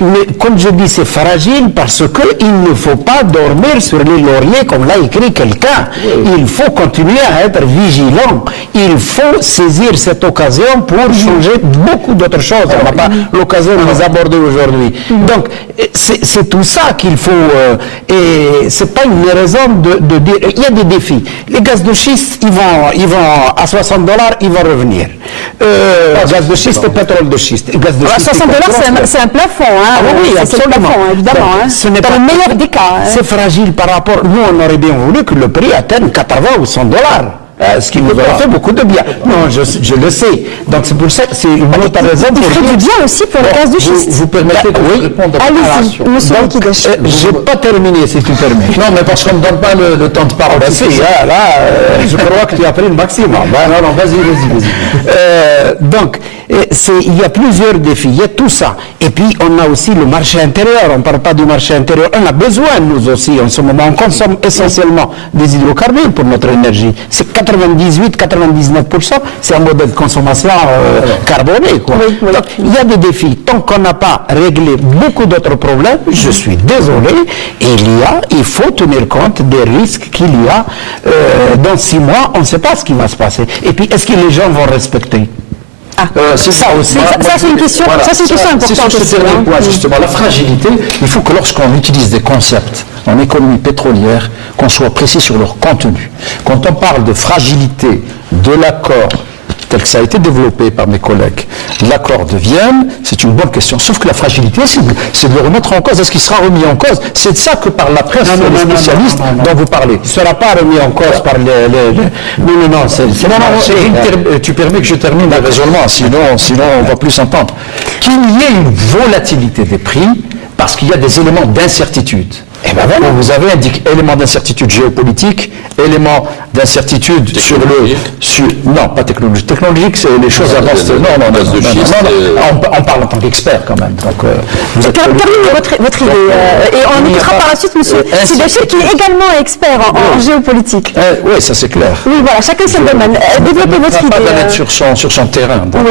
Mais comme je dis, c'est fragile parce qu'il ne faut pas dormir sur les lauriers comme l'a écrit quelqu'un. Il faut continuer à être vigilant. Il faut saisir cette occasion pour changer beaucoup d'autres choses. On n'a pas l'occasion de les aborder aujourd'hui. Donc, c'est tout ça qu'il faut, et c'est pas une raison de dire, il y a des défis. Les gaz de schiste, ils vont à $60, ils vont revenir. Gaz de schiste et pétrole de schiste. Gaz de schiste, $60, c'est un plafond, hein. Oui, c'est le plafond, évidemment. Hein. Ce n'est dans pas le meilleur des cas. Hein. C'est fragile par rapport, nous on aurait bien voulu que le prix atteigne 80 ou $100. Ce qui nous aurait fait beaucoup de bien. Non, je le sais. Donc c'est pour ça que c'est une autre raison pour il ferait du bien aussi pour le gaz de schiste. Vous permettez que je réponde à votre Allez-y, monsieur Mikidesh. J'ai pas terminé, si tu permets. Non, mais parce qu'on ne donne pas le temps de parole. Si, je crois que tu as pris le maximum. Non, vas-y. Donc, il y a plusieurs défis, il y a tout ça. Et puis, on a aussi le marché intérieur. On ne parle pas du marché intérieur. On a besoin, nous aussi, en ce moment. On consomme essentiellement des hydrocarbures pour notre énergie. C'est 98-99%, c'est un modèle de consommation carbonée. Quoi. Oui. Donc, il y a des défis. Tant qu'on n'a pas réglé beaucoup d'autres problèmes, je suis désolé, il faut tenir compte des risques qu'il y a. Dans 6 mois, on ne sait pas ce qui va se passer. Et puis, est-ce que les gens vont respecter? C'est ça aussi. Ça, c'est une question, c'est une question importante. C'est sur ce dernier point, justement. La fragilité, il faut que lorsqu'on utilise des concepts en économie pétrolière, qu'on soit précis sur leur contenu. Quand on parle de fragilité de l'accord tel que ça a été développé par mes collègues, l'accord de Vienne, c'est une bonne question. Sauf que la fragilité, c'est de le remettre en cause. Est-ce qu'il sera remis en cause? C'est de ça que par la presse, les spécialistes dont vous parlez. Il ne sera pas remis en cause par tu permets que je termine le raisonnement, sinon on ne va plus s'entendre. Qu'il y ait une volatilité des prix, parce qu'il y a des éléments d'incertitude. Et bien voilà, vous avez un élément d'incertitude géopolitique, élément d'incertitude non, pas technologique. Technologique, c'est les choses avancent. On parle en tant qu'expert quand même. Donc, terminez votre idée. Et on écoutera par la suite M. Sidachir, qui est également expert en géopolitique. Oui, ça c'est clair. Oui, voilà, chacun son domaine. Développez votre idée. Pas d'être sur son terrain. Donc,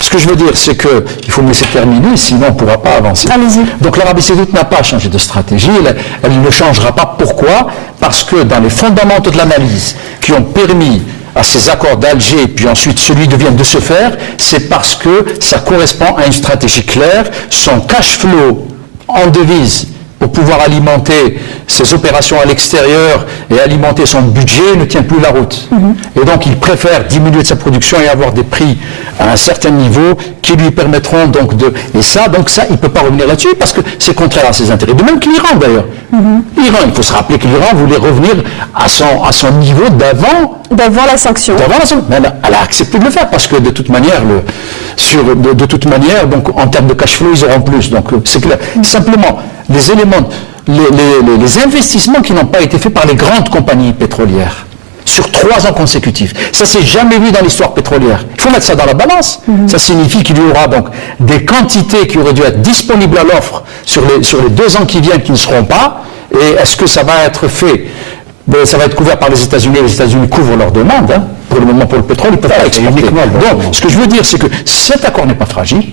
ce que je veux dire, c'est qu'il faut me laisser terminer, sinon on ne pourra pas avancer. Allez-y. Donc l'Arabie Saoudite n'a pas changé de stratégie. Elle ne changera pas. Pourquoi? Parce que dans les fondamentaux de l'analyse qui ont permis à ces accords d'Alger, puis ensuite celui de Vienne de se faire, c'est parce que ça correspond à une stratégie claire. Son cash flow en devise pour pouvoir alimenter ses opérations à l'extérieur et alimenter son budget ne tient plus la route. Et donc il préfère diminuer de sa production et avoir des prix à un certain niveau qui lui permettront donc il ne peut pas revenir là-dessus parce que c'est contraire à ses intérêts. De même que l'Iran d'ailleurs. L'Iran, il faut se rappeler que l'Iran voulait revenir à son niveau d'avant la sanction. Mais elle a accepté de le faire parce que de toute manière, donc en termes de cash flow, ils auront plus. Donc c'est clair. Simplement, les éléments, les investissements qui n'ont pas été faits par les grandes compagnies pétrolières sur 3 ans consécutifs. Ça s'est jamais vu dans l'histoire pétrolière. Il faut mettre ça dans la balance. Ça signifie qu'il y aura donc des quantités qui auraient dû être disponibles à l'offre sur les 2 ans qui viennent qui ne seront pas. Et est-ce que ça va être fait? Ça va être couvert par les États-Unis. Les États-Unis couvrent leurs demandes. Pour le moment, pour le pétrole, ils ne peuvent pas exporter. Donc, ce que je veux dire, c'est que cet accord n'est pas fragile.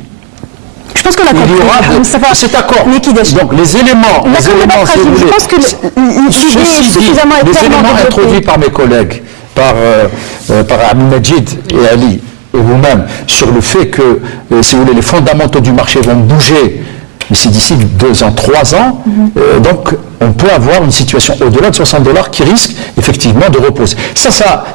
Je pense qu'on a compris. Cet accord. Donc les éléments, je pense que l'idée est suffisamment les éléments introduits par mes collègues, par Abdelmajid et Ali et vous-même, sur le fait que, si vous voulez, les fondamentaux du marché vont bouger, mais c'est d'ici 2 ans, 3 ans, donc on peut avoir une situation au-delà de $60 qui risque effectivement de reposer. Ça,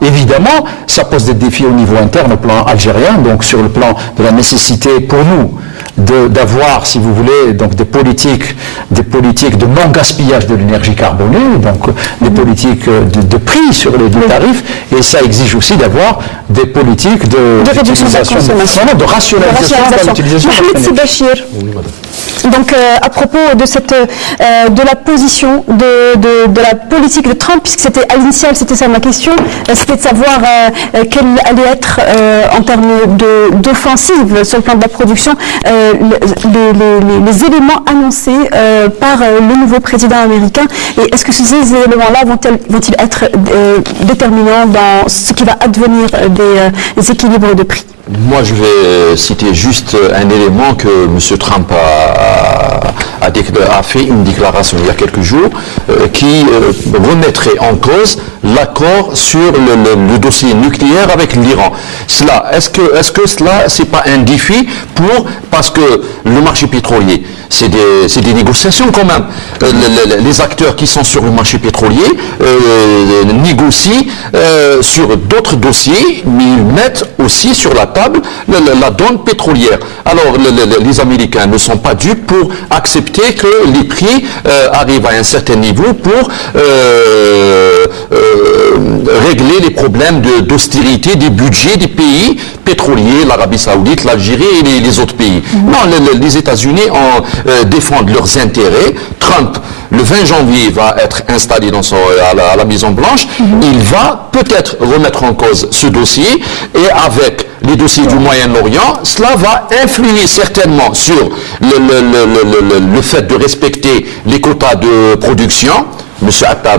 évidemment, ça pose des défis au niveau interne, au plan algérien, donc sur le plan de la nécessité pour nous d'avoir, si vous voulez, donc des politiques de non-gaspillage de l'énergie carbonée, donc des politiques de prix sur les tarifs, et ça exige aussi d'avoir des politiques de réduction de la consommation, de rationalisation de l'utilisation de l'énergie. Donc, à propos de la position de la politique de Trump, puisque c'était à l'initial, c'était ça ma question, c'était de savoir quelle allait être en termes d'offensive sur le plan de la production, les éléments annoncés par le nouveau président américain. Et est-ce que ces éléments-là vont-ils être déterminants dans ce qui va advenir des équilibres de prix? Moi, je vais citer juste un élément que M. Trump a fait une déclaration il y a quelques jours qui remettrait en cause l'accord sur le dossier nucléaire avec l'Iran. Est-ce que cela, c'est pas un défi parce que le marché pétrolier, c'est des négociations quand même. Les acteurs qui sont sur le marché pétrolier négocient sur d'autres dossiers, mais ils mettent aussi sur la table la donne pétrolière. Alors les Américains ne sont pas dupes pour accepter que les prix arrivent à un certain niveau pour régler les problèmes d'austérité des budgets des pays pétroliers, l'Arabie Saoudite, l'Algérie et les autres pays. Non, les États-Unis défendent leurs intérêts. Trump, le 20 janvier, va être installé à la Maison-Blanche. Il va peut-être remettre en cause ce dossier et avec les dossiers du Moyen-Orient, cela va influer certainement sur le fait de respecter les quotas de production. M. Attar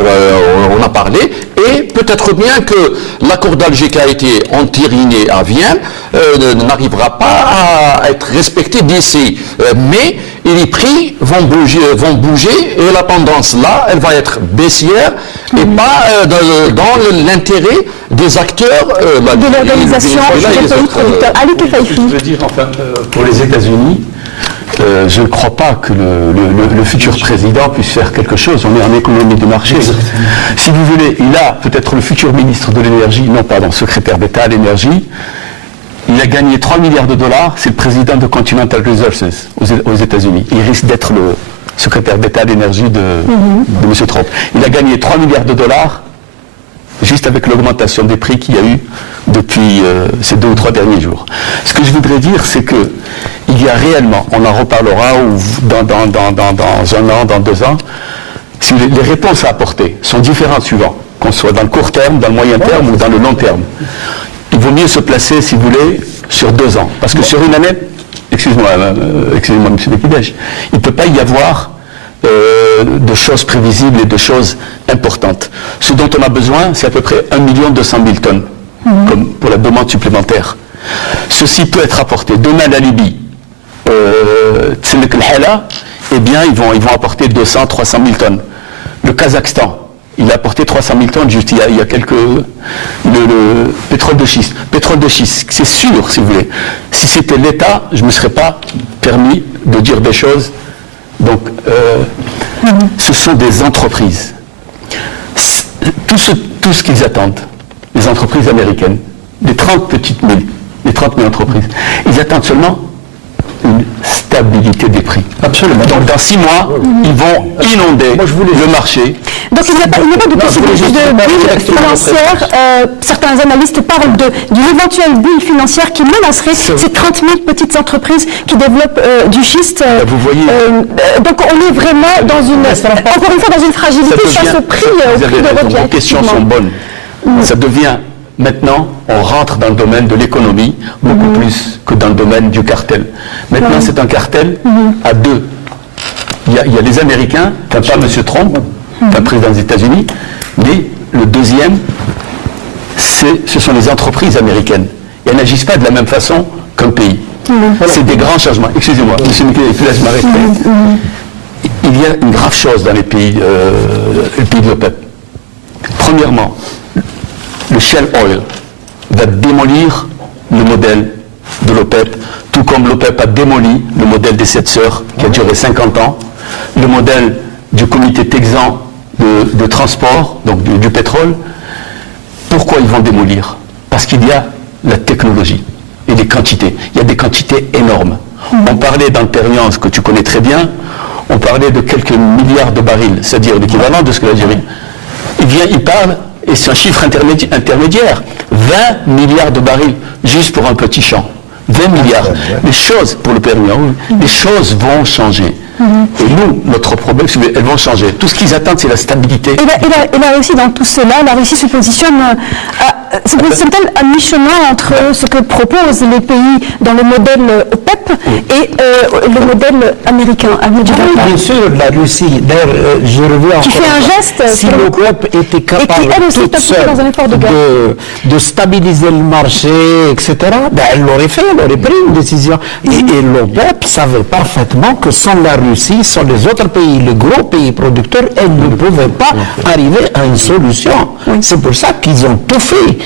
on a parlé, et peut-être bien que l'accord d'Alger qui a été entériné à Vienne n'arrivera pas à être respecté d'ici. Mais les prix vont bouger et la tendance là, elle va être baissière et pas dans l'intérêt des acteurs de l'organisation des pays producteurs. Ali Kefaifi. Je veux dire, enfin, pour les États-Unis, je ne crois pas que le futur président puisse faire quelque chose. On est en économie de marché. Si vous voulez, il a peut-être le futur ministre de l'énergie, non pardon, secrétaire d'État à l'énergie. Il a gagné 3 milliards de dollars, c'est le président de Continental Resources aux États-Unis. Il risque d'être le secrétaire d'État à l'énergie de M. Trump. Il a gagné 3 milliards de dollars juste avec l'augmentation des prix qu'il y a eu depuis ces 2 ou 3 derniers jours. Ce que je voudrais dire, c'est que il y a réellement, on en reparlera dans 1 an, dans 2 ans, si les réponses à apporter sont différentes suivant, qu'on soit dans le court terme, dans le moyen terme ou dans le long terme. Il vaut mieux se placer, si vous voulez, sur 2 ans. Parce que sur une année, excusez-moi, M. Bekidej, il ne peut pas y avoir de choses prévisibles et de choses importantes. Ce dont on a besoin, c'est à peu près 1 200 000 tonnes, comme pour la demande supplémentaire. Ceci peut être apporté. Demain, la Libye, eh bien, ils vont apporter 200, 300 000 tonnes. Le Kazakhstan, il a apporté 300 000 tonnes juste il y a quelques... Le pétrole de schiste. Pétrole de schiste, c'est sûr, si vous voulez. Si c'était l'État, je ne me serais pas permis de dire des choses. Donc, ce sont des entreprises. Tout ce qu'ils attendent, les entreprises américaines, les 30 000 entreprises, ils attendent seulement une stabilité des prix. Absolument. Donc dans 6 mois, ils vont inonder le marché. Donc il n'y a pas de possibilité de bulle financière. Certains analystes parlent d'une éventuelle bulle financière qui menacerait ces 30 000 petites entreprises qui développent du schiste. Vous voyez. Donc on est vraiment encore une fois dans une fragilité face au prix de revient. Vos questions sont bonnes. Ça devient... Maintenant, on rentre dans le domaine de l'économie beaucoup plus que dans le domaine du cartel. Maintenant, c'est un cartel à 2. Il y a les Américains, pas M. Trump, pas le président des États-Unis, mais le deuxième, ce sont les entreprises américaines. Et elles n'agissent pas de la même façon qu'un pays. C'est des grands changements. Excusez-moi, M. Michel, laisse m'arrêter. Il y a une grave chose dans les pays de l'OPEP. Premièrement, le Shell Oil va démolir le modèle de l'OPEP, tout comme l'OPEP a démoli le modèle des 7 sœurs qui a duré 50 ans, le modèle du comité texan de transport, donc du pétrole. Pourquoi ils vont démolir? Parce qu'il y a la technologie et les quantités. Il y a des quantités énormes. On parlait dans le Permian, ce que tu connais très bien, on parlait de quelques milliards de barils, c'est-à-dire l'équivalent de ce que l'Algérie. Il parle, et c'est un chiffre intermédiaire, 20 milliards de barils, juste pour un petit champ. 20 milliards. Les choses, pour le Permian, les choses vont changer. Et nous, notre problème, c'est qu'elles vont changer. Tout ce qu'ils attendent, c'est la stabilité. Et là aussi, dans tout cela, la Russie se positionne à mi-chemin entre ce que proposent les pays dans le modèle OPEP et le modèle américain. Bien sûr, la Russie, d'ailleurs, je reviens qui fait un geste si l'OPEP était capable toute seule dans un effort de stabiliser le marché, etc., ben, elle l'aurait fait, elle aurait pris une décision. Et l'OPEP savait parfaitement que sans la Russie, Russie sont les autres pays, les gros pays producteurs, elles ne pouvaient pas arriver à une solution. C'est pour ça qu'ils ont tout fait.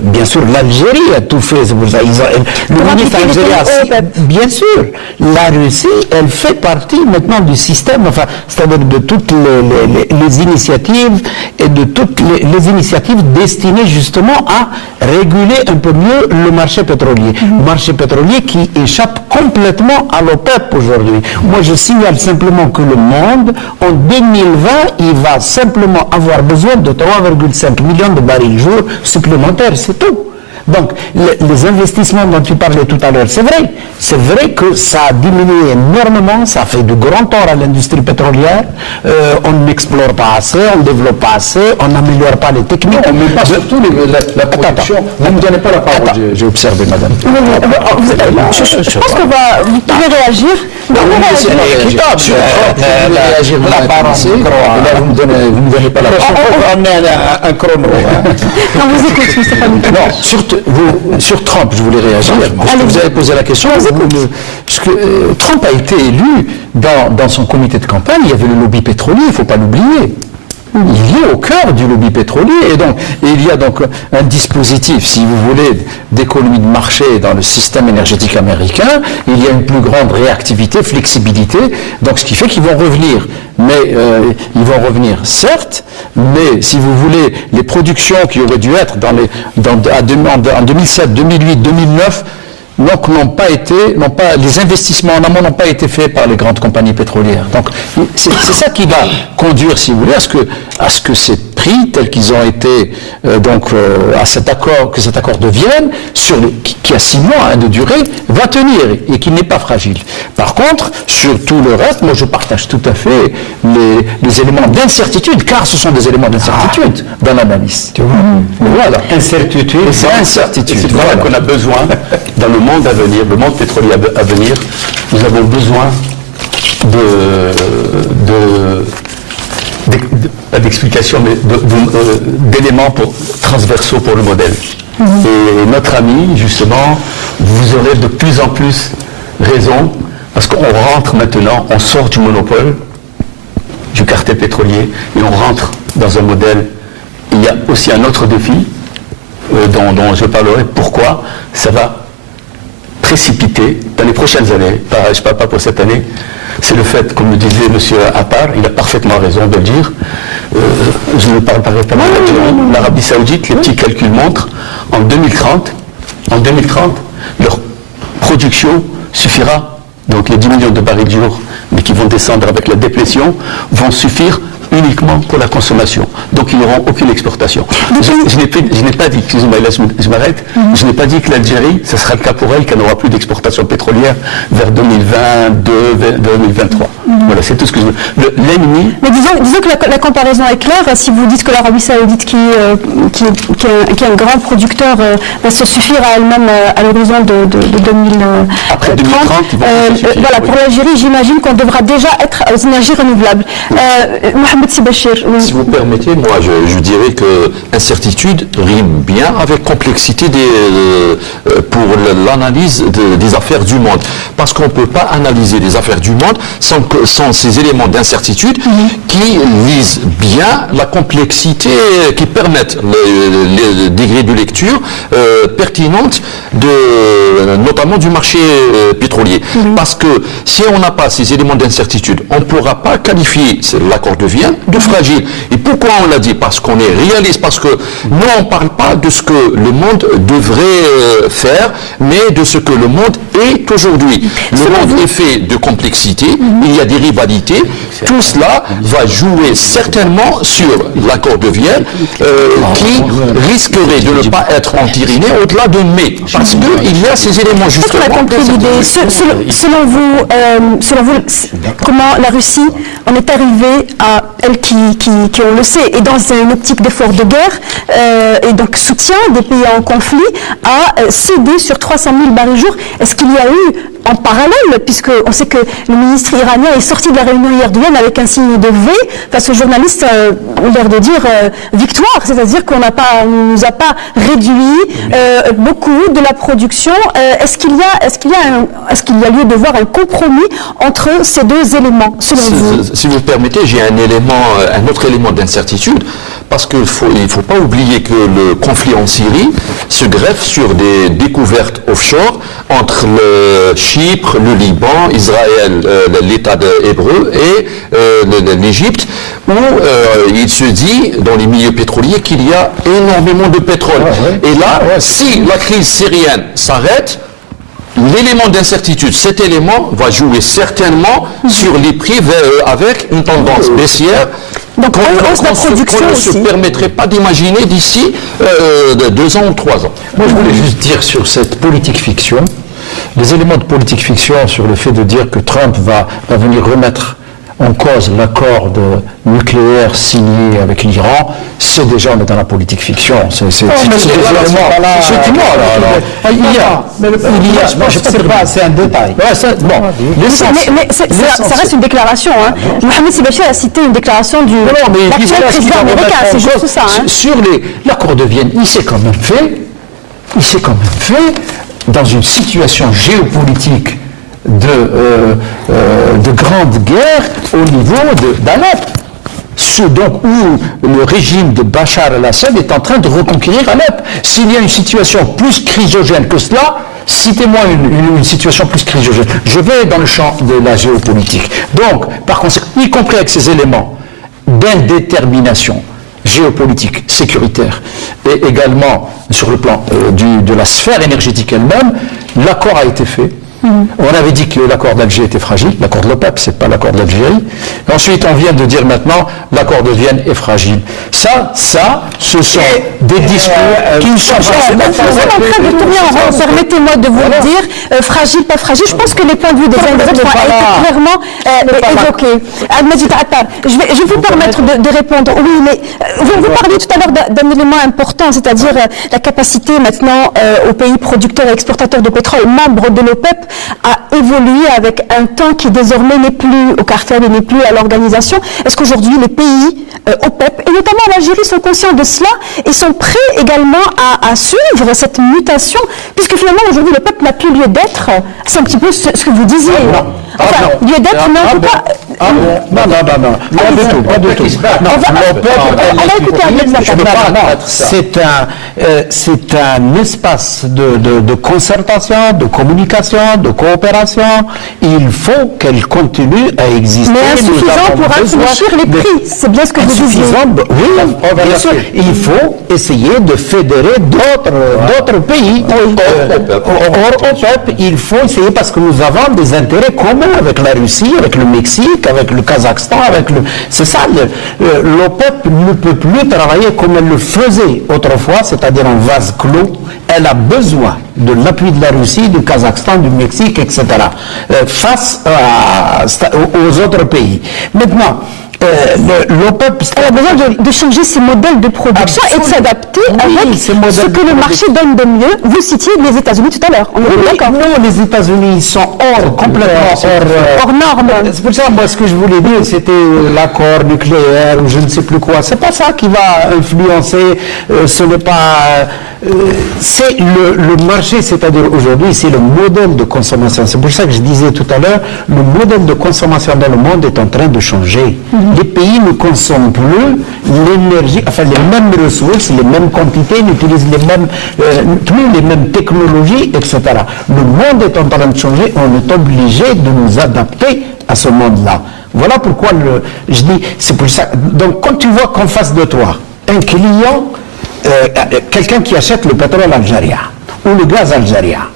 Bien sûr, l'Algérie a tout fait. C'est pour ça le ministre algérien, bien sûr, la Russie, elle fait partie maintenant du système, enfin, c'est-à-dire de toutes les initiatives et de toutes les initiatives destinées justement à réguler un peu mieux le marché pétrolier. Marché pétrolier qui échappe complètement à l'OPEP aujourd'hui. Moi, je signale simplement que le monde, en 2020, il va simplement avoir besoin de 3,5 millions de barils jour supplémentaires, c'est tout. Donc, les investissements dont tu parlais tout à l'heure, c'est vrai que ça a diminué énormément, ça fait de grand tort à l'industrie pétrolière, on n'explore pas assez, on ne développe pas assez, on n'améliore pas les techniques. Non, mais pas surtout la production. Vous ne me donnez pas la parole, j'ai observé, madame. Je pense que vous pouvez réagir. Vous me donnez pas la parole. On met un chrono. On vous écoute, M. Fabien. Non, sur Trump, je voulais réagir. Vous avez posé la question. Parce que Trump a été élu dans son comité de campagne, il y avait le lobby pétrolier, il ne faut pas l'oublier. Il est au cœur du lobby pétrolier et il y a donc un dispositif, si vous voulez, d'économie de marché dans le système énergétique américain. Il y a une plus grande réactivité, flexibilité, donc ce qui fait qu'ils vont revenir. Mais ils vont revenir, certes, mais si vous voulez, les productions qui auraient dû être en 2007, 2008, 2009, donc les investissements en amont n'ont pas été faits par les grandes compagnies pétrolières. Donc c'est ça qui va conduire, si vous voulez, à ce que ces prix tels qu'ils ont été à cet accord, que cet accord de Vienne, qui a 6 mois de durée, va tenir et qui n'est pas fragile. Par contre, sur tout le reste, moi je partage tout à fait les éléments d'incertitude, car ce sont des éléments d'incertitude dans l'analyse. Voilà, incertitude. C'est incertitude. C'est voilà qu'on a besoin dans le monde à venir, le monde pétrolier à venir. Nous avons besoin pas d'explications, mais d'éléments transversaux pour le modèle. Et notre ami, justement, vous aurez de plus en plus raison, parce qu'on rentre maintenant, on sort du monopole, du cartel pétrolier, et on rentre dans un modèle. Il y a aussi un autre défi, dont je parlerai, pourquoi ça va précipiter dans les prochaines années, je ne parle pas pour cette année, c'est le fait, comme le disait M. Appar, il a parfaitement raison de le dire, je ne parle pas de l'Algérie, l'Arabie Saoudite, les petits calculs montrent, en 2030, leur production suffira, donc les 10 millions de barils jour, mais qui vont descendre avec la déplétion, vont suffire uniquement pour la consommation. Donc ils n'auront aucune exportation. Je n'ai pas dit, excusez-moi, là je m'arrête, je n'ai pas dit que l'Algérie, ce sera le cas pour elle, qu'elle n'aura plus d'exportation pétrolière vers 2022, 2023. Voilà, c'est tout ce que je veux. L'ennemi... Mais disons que la comparaison est claire. Si vous dites que l'Arabie Saoudite, qui est un grand producteur, va se suffire à elle-même à l'horizon de 2030. Après 2030, voilà, pour l'Algérie, j'imagine qu'on devra déjà être aux énergies renouvelables. Mohamed Sibachir. Si vous permettez, moi je dirais que incertitude rime bien avec complexité pour l'analyse des affaires du monde. Parce qu'on ne peut pas analyser les affaires du monde sans ces éléments d'incertitude qui lisent bien la complexité, qui permettent les degrés de lecture pertinentes notamment du marché pétrolier. Parce que si on n'a pas ces éléments d'incertitude, on ne pourra pas qualifier l'accord de Vienne de fragile. Et pourquoi on l'a dit? Parce qu'on est réaliste, parce que nous on ne parle pas de ce que le monde devrait faire, mais de ce que le monde est aujourd'hui. Le monde est fait de complexité, il y a des rivalités, tout cela va jouer certainement sur l'accord de Vienne qui risquerait de ne pas être entériné au-delà de mai, parce qu'il y a ces éléments justement. Je pense qu'on a compris l'idée. Selon vous, comment la Russie en est arrivée à elle qui on le sait, est dans une optique d'effort de guerre et donc soutien des pays en conflit, à céder sur 300 000 barils jour. Est-ce qu'il y a eu en parallèle, puisque on sait que le ministre iranien est sorti de la réunion hier de Vienne avec un signe de V face aux journalistes, ont l'air de dire victoire, c'est-à-dire qu'on nous a pas réduit beaucoup de la production. Est-ce qu'il y a lieu de voir un compromis entre ces deux éléments, selon vous? Si vous permettez, j'ai un autre élément d'incertitude, parce qu'il ne faut pas oublier que le conflit en Syrie se greffe sur des découvertes offshore entre le Chypre, le Liban, Israël, l'État hébreu et l'Égypte, où il se dit, dans les milieux pétroliers, qu'il y a énormément de pétrole. Et là, si la crise syrienne s'arrête, l'élément d'incertitude, cet élément va jouer certainement sur les prix avec une tendance baissière. Donc, qu'on ne se permettrait pas d'imaginer d'ici 2 ans ou 3 ans. Moi, je voulais juste dire sur cette politique fiction, les éléments de politique fiction sur le fait de dire que Trump va venir remettre en cause l'accord nucléaire signé avec l'Iran, c'est déjà, on est dans la politique fiction. C'est des éléments. C'est un détail. Mais ça reste une déclaration. Mohamed Sibachir a cité une déclaration de l'actuel président américain, c'est juste ça. Sur l'accord de Vienne, il s'est quand même fait dans une situation géopolitique de grande guerre au niveau d'Alep. Donc où le régime de Bachar el-Assad est en train de reconquérir Alep. S'il y a une situation plus chrysogène que cela, citez-moi une situation plus chrysogène. Je vais dans le champ de la géopolitique. Donc, par conséquent, y compris avec ces éléments d'indétermination géopolitique, sécuritaire, et également sur le plan de la sphère énergétique elle-même, l'accord a été fait. On avait dit que l'accord d'Alger était fragile, l'accord de l'OPEP, c'est pas l'accord d'Algérie. Ensuite, on vient de dire maintenant, l'accord de Vienne est fragile. Ça, ce sont des discours qui ne sont pas... Vous êtes en train de tourner en rond, permettez-moi de vous le dire, fragile, pas fragile. Je pense que les points de vue des uns et des autres ont été clairement évoqués. Al-Majid Attar, je vais vous permettre de répondre. Oui, mais vous parliez tout à l'heure d'un élément important, c'est-à-dire la capacité maintenant aux pays producteurs et exportateurs de pétrole, membres de l'OPEP, a évolué avec un temps qui désormais n'est plus au cartel et n'est plus à l'organisation. Est-ce qu'aujourd'hui les pays OPEP, et notamment l'Algérie, sont conscients de cela et sont prêts également à suivre cette mutation, puisque finalement aujourd'hui le peuple n'a plus lieu d'être? C'est un petit peu ce que vous disiez. Lieu d'être, mais en tout cas... Non, pas du tout. On va écouter c'est un espace de concertation, de communication, de coopération. Il faut qu'elle continue à exister. Mais insuffisant pour infléchir les prix, c'est bien ce que vous disiez. Oui, bien sûr. Il faut essayer de fédérer d'autres pays. Hors OPEP, il faut essayer, parce que nous avons des intérêts communs avec la Russie, avec le Mexique, avec le Kazakhstan, c'est ça, l'OPEP ne peut plus travailler comme elle le faisait autrefois, c'est-à-dire en vase clos. Elle a besoin de l'appui de la Russie, du Kazakhstan, du Mexique, etc., face aux autres pays. Maintenant, l'OPEP... Elle a besoin de changer ses modèles de production et de s'adapter avec ce que le marché donne de mieux. Vous citiez les États-Unis tout à l'heure. On est d'accord. Non, les États-Unis sont complètement hors normes. C'est pour ça, moi, ce que je voulais dire, c'était l'accord nucléaire ou je ne sais plus quoi. C'est pas ça qui va influencer. Ce n'est pas... c'est le marché, c'est-à-dire aujourd'hui, c'est le modèle de consommation. C'est pour ça que je disais tout à l'heure, le modèle de consommation dans le monde est en train de changer. Les pays ne consomment plus l'énergie, enfin les mêmes ressources, les mêmes quantités, n'utilisent plus les mêmes technologies, etc. Le monde est en train de changer, on est obligé de nous adapter à ce monde-là. Voilà pourquoi je dis, c'est pour ça. Donc quand tu vois qu'en face de toi, un client, quelqu'un qui achète le pétrole algérien ou le gaz algérien,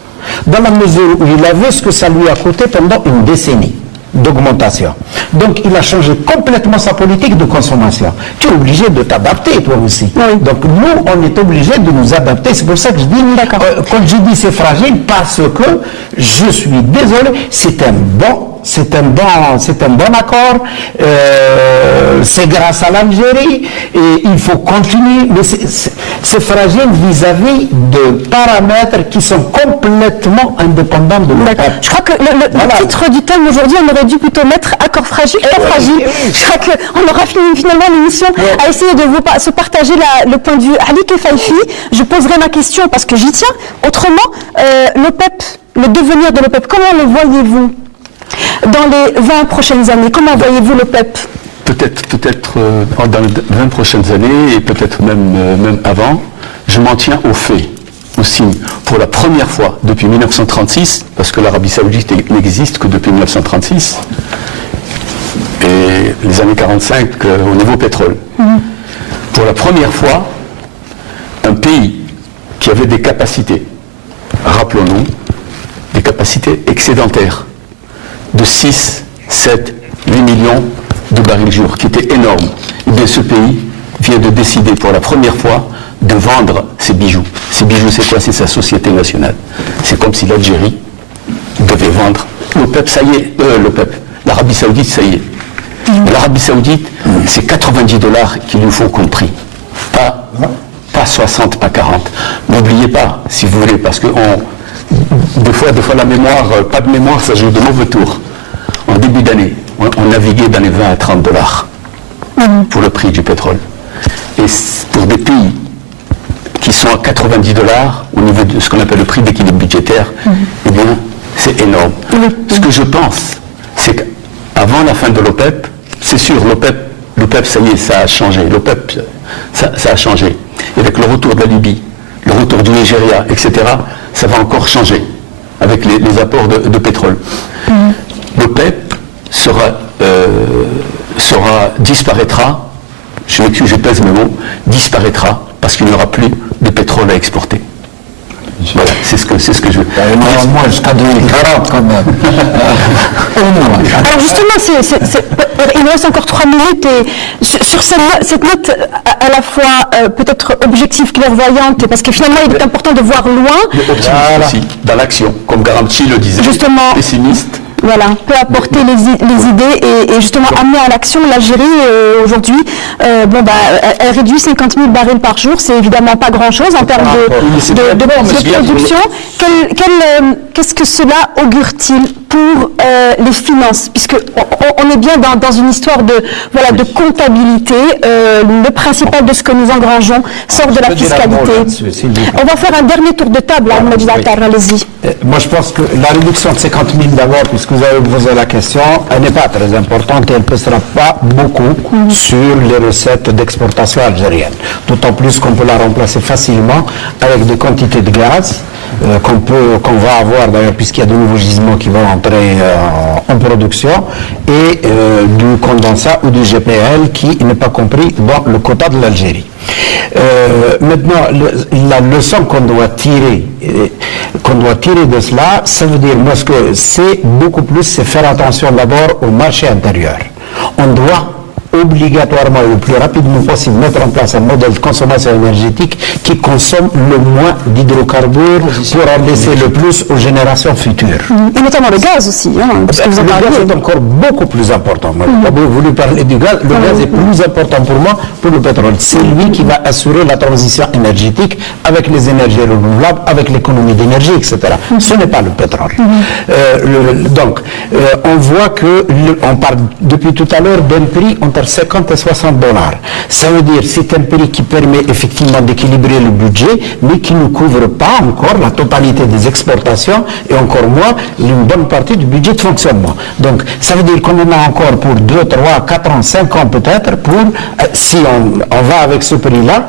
dans la mesure où il a vu ce que ça lui a coûté pendant une décennie d'augmentation. Donc il a changé complètement sa politique de consommation. Tu es obligé de t'adapter toi aussi. Oui. Donc nous, on est obligé de nous adapter. C'est pour ça que je dis, quand je dis c'est fragile, parce que je suis désolé, c'est un bon c'est un bon accord, c'est grâce à l'Algérie, et il faut continuer, mais c'est fragile vis-à-vis de paramètres qui sont complètement indépendants de l'Europe. Je crois que le titre du thème aujourd'hui, on aurait dû plutôt mettre accord fragile, pas fragile. Je crois qu'on aura fini finalement l'émission à essayer de se partager le point de vue. Ali Kefaifi, je poserai ma question parce que j'y tiens. Autrement, l'OPEP, le devenir de l'OPEP, comment le voyez-vous dans les 20 prochaines années? Comment voyez-vous l'OPEP? Peut-être dans les 20 prochaines années, et peut-être même avant, je m'en tiens aux faits, aux signes. Pour la première fois depuis 1936, parce que l'Arabie Saoudite n'existe que depuis 1936, et les années 45 au niveau pétrole. Pour la première fois, un pays qui avait des capacités, rappelons-nous, des capacités excédentaires de 6, 7, 8 millions de barils jour, qui étaient énormes. Et bien ce pays vient de décider pour la première fois de vendre ses bijoux. Ses bijoux, c'est quoi? C'est sa société nationale. C'est comme si l'Algérie devait vendre. L'OPEP, ça y est, l'OPEP. L'Arabie Saoudite, ça y est. L'Arabie Saoudite, c'est 90 $ qu'il nous faut comme prix. Pas 60, pas 40. N'oubliez pas, si vous voulez, parce que des fois la mémoire, pas de mémoire, ça joue de mauvais tours. En début d'année, on naviguait dans les 20 à 30 $ pour le prix du pétrole. Et pour des pays qui sont à 90 $ au niveau de ce qu'on appelle le prix d'équilibre budgétaire, eh bien, c'est énorme. Ce que je pense, c'est qu'avant la fin de l'OPEP, c'est sûr, l'OPEP, ça y est, ça a changé. L'OPEP, ça a changé. Et avec le retour de la Libye, le retour du Nigeria, etc., ça va encore changer avec les apports de pétrole. L'OPEP disparaîtra, je pèse mes mots, disparaîtra parce qu'il n'y aura plus de pétrole à exporter. Voilà, c'est ce que je veux. Moi, jusqu'à 2040 quand même. Alors justement, il nous reste encore 3 minutes et sur cette note à la fois peut-être objective, clairvoyante, parce que finalement il est important de voir loin. Mais optimiste aussi, dans l'action, comme Gramsci le disait, justement, pessimiste. Voilà, peut apporter les idées et justement amener à l'action. L'Algérie aujourd'hui, elle réduit 50 000 barils par jour, c'est évidemment pas grand-chose en termes de production. Qu'est-ce que cela augure-t-il pour les finances, puisque on est bien dans une histoire de comptabilité. Le principal de ce que nous engrangeons sort de la fiscalité. On va faire un dernier tour de table, allez-y. Moi, je pense que la réduction de 50 000 d'abord, puisque vous avez posé la question, elle n'est pas très importante et elle ne pèsera pas beaucoup sur les recettes d'exportation algérienne. D'autant plus qu'on peut la remplacer facilement avec des quantités de gaz qu'on va avoir d'ailleurs, puisqu'il y a de nouveaux gisements qui vont entrer en production, et du condensat ou du GPL qui n'est pas compris dans le quota de l'Algérie. Maintenant, la leçon qu'on doit tirer de cela, ça veut dire, moi, ce que c'est beaucoup plus, c'est faire attention d'abord au marché intérieur. On doit obligatoirement et le plus rapidement possible mettre en place un modèle de consommation énergétique qui consomme le moins d'hydrocarbures pour en laisser le plus aux générations futures. Et notamment le gaz aussi, parce que vous en parlez. Le gaz est encore beaucoup plus important. Moi, j'ai pas voulu parler du gaz. Le gaz est plus important pour moi pour le pétrole. C'est lui qui va assurer la transition énergétique avec les énergies renouvelables, avec l'économie d'énergie, etc. Ce n'est pas le pétrole. Donc, on voit que on parle depuis tout à l'heure d'un prix entre 50 et 60 $. Ça veut dire que c'est un prix qui permet effectivement d'équilibrer le budget, mais qui ne couvre pas encore la totalité des exportations et encore moins une bonne partie du budget de fonctionnement. Donc ça veut dire qu'on en a encore pour 2, 3, 4 ans, 5 ans peut-être, pour, si on va avec ce prix-là,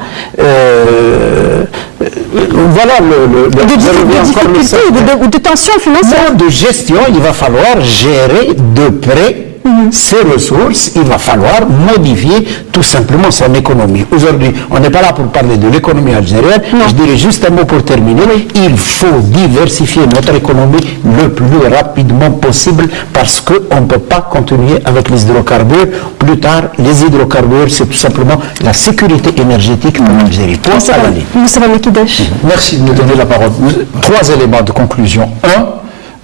voilà de difficultés ou de tensions financières. De gestion, il va falloir gérer de près ces ressources, il va falloir modifier tout simplement son économie. Aujourd'hui, on n'est pas là pour parler de l'économie algérienne. Je dirais juste un mot pour terminer. Il faut diversifier notre économie le plus rapidement possible parce qu'on ne peut pas continuer avec les hydrocarbures. Plus tard, les hydrocarbures, c'est tout simplement la sécurité énergétique de l'Algérie. Merci de me donner la parole. 3 éléments de conclusion. 1,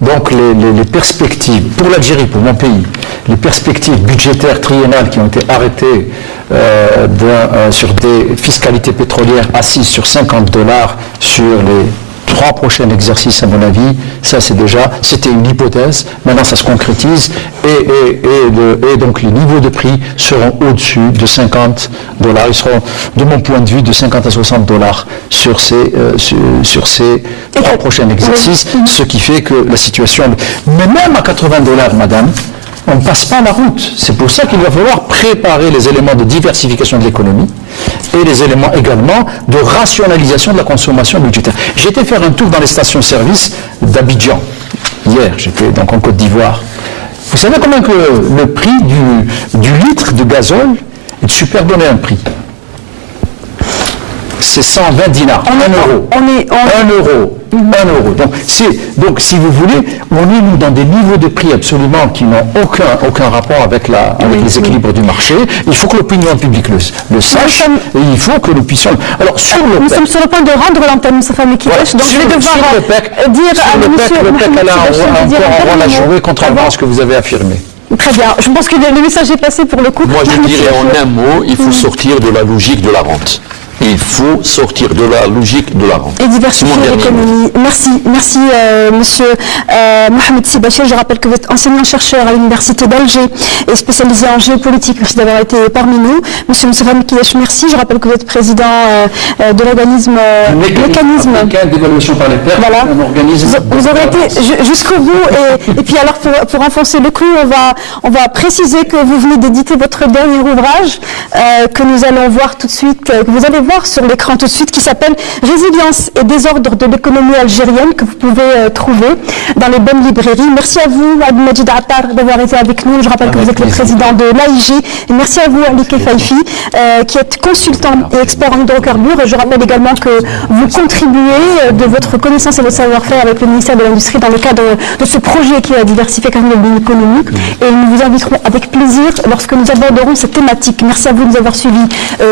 donc les perspectives pour l'Algérie, pour mon pays, les perspectives budgétaires triennales qui ont été arrêtées sur des fiscalités pétrolières assises sur $50 sur les 3 prochains exercices, à mon avis, ça c'était une hypothèse, maintenant ça se concrétise, et donc les niveaux de prix seront au-dessus de $50, ils seront, de mon point de vue, de $50 à $60 sur ces 3 prochains exercices, ce qui fait que la situation, mais même à $80, madame, on ne passe pas la route. C'est pour ça qu'il va falloir préparer les éléments de diversification de l'économie et les éléments également de rationalisation de la consommation budgétaire. J'ai été faire un tour dans les stations-service d'Abidjan. Hier, j'étais donc en Côte d'Ivoire. Vous savez combien que le prix du litre de gazole est super donné un prix? C'est 120 dinars, 1 euro. 1 euro. 1 euro. Donc, si vous voulez, on est nous, dans des niveaux de prix absolument qui n'ont aucun rapport avec les équilibres du marché. Il faut que l'opinion publique le sache, et il faut que nous puissions... Alors, nous sommes sur le point de rendre l'antenne, Moustapha Mekidesh, donc je vais devoir dire à M. Le PEC a encore un rôle à jouer, contrairement à ce que vous avez affirmé. Très bien, je pense que le message est passé pour le coup. Moi, je dirais en un mot, il faut sortir de la logique de la rente. Il faut sortir de la logique de la rente. Et diversifier l'économie. Merci, monsieur Mohamed Sibachir. Je rappelle que vous êtes enseignant-chercheur à l'Université d'Alger et spécialisé en géopolitique. Merci d'avoir été parmi nous. Monsieur Moustapha Mekidesh, merci. Je rappelle que vous êtes président de l'organisme Mécanisme d'évaluation par les pairs. Voilà. Un organisme. Vous aurez été jusqu'au bout. Et puis alors, pour enfoncer le clou, on va préciser que vous venez d'éditer votre dernier ouvrage que nous allons voir tout de suite, que vous allez voir sur l'écran tout de suite, qui s'appelle Résilience et désordre de l'économie algérienne, que vous pouvez trouver dans les bonnes librairies. Merci à vous, Abdelmajid Attar, d'avoir été avec nous. Je rappelle que vous êtes le président de l'AIG. Et merci à vous, Ali Kefaifi, qui êtes consultant et expert en hydrocarbures. Et je rappelle également que vous contribuez de votre connaissance et votre savoir-faire avec le ministère de l'Industrie dans le cadre de ce projet qui est la diversification de l'économie. Et nous vous inviterons avec plaisir lorsque nous aborderons cette thématique. Merci à vous de nous avoir suivis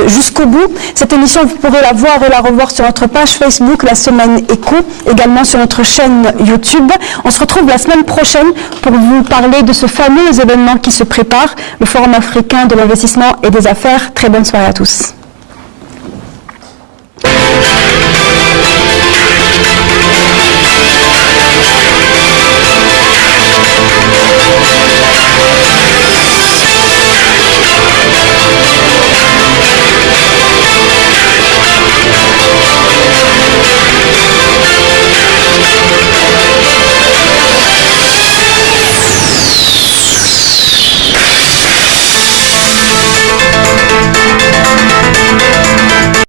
jusqu'au bout. Cette émission, vous pourrez la voir et la revoir sur notre page Facebook, La Semaine Éco, également sur notre chaîne YouTube. On se retrouve la semaine prochaine pour vous parler de ce fameux événement qui se prépare, le Forum africain de l'investissement et des affaires. Très bonne soirée à tous.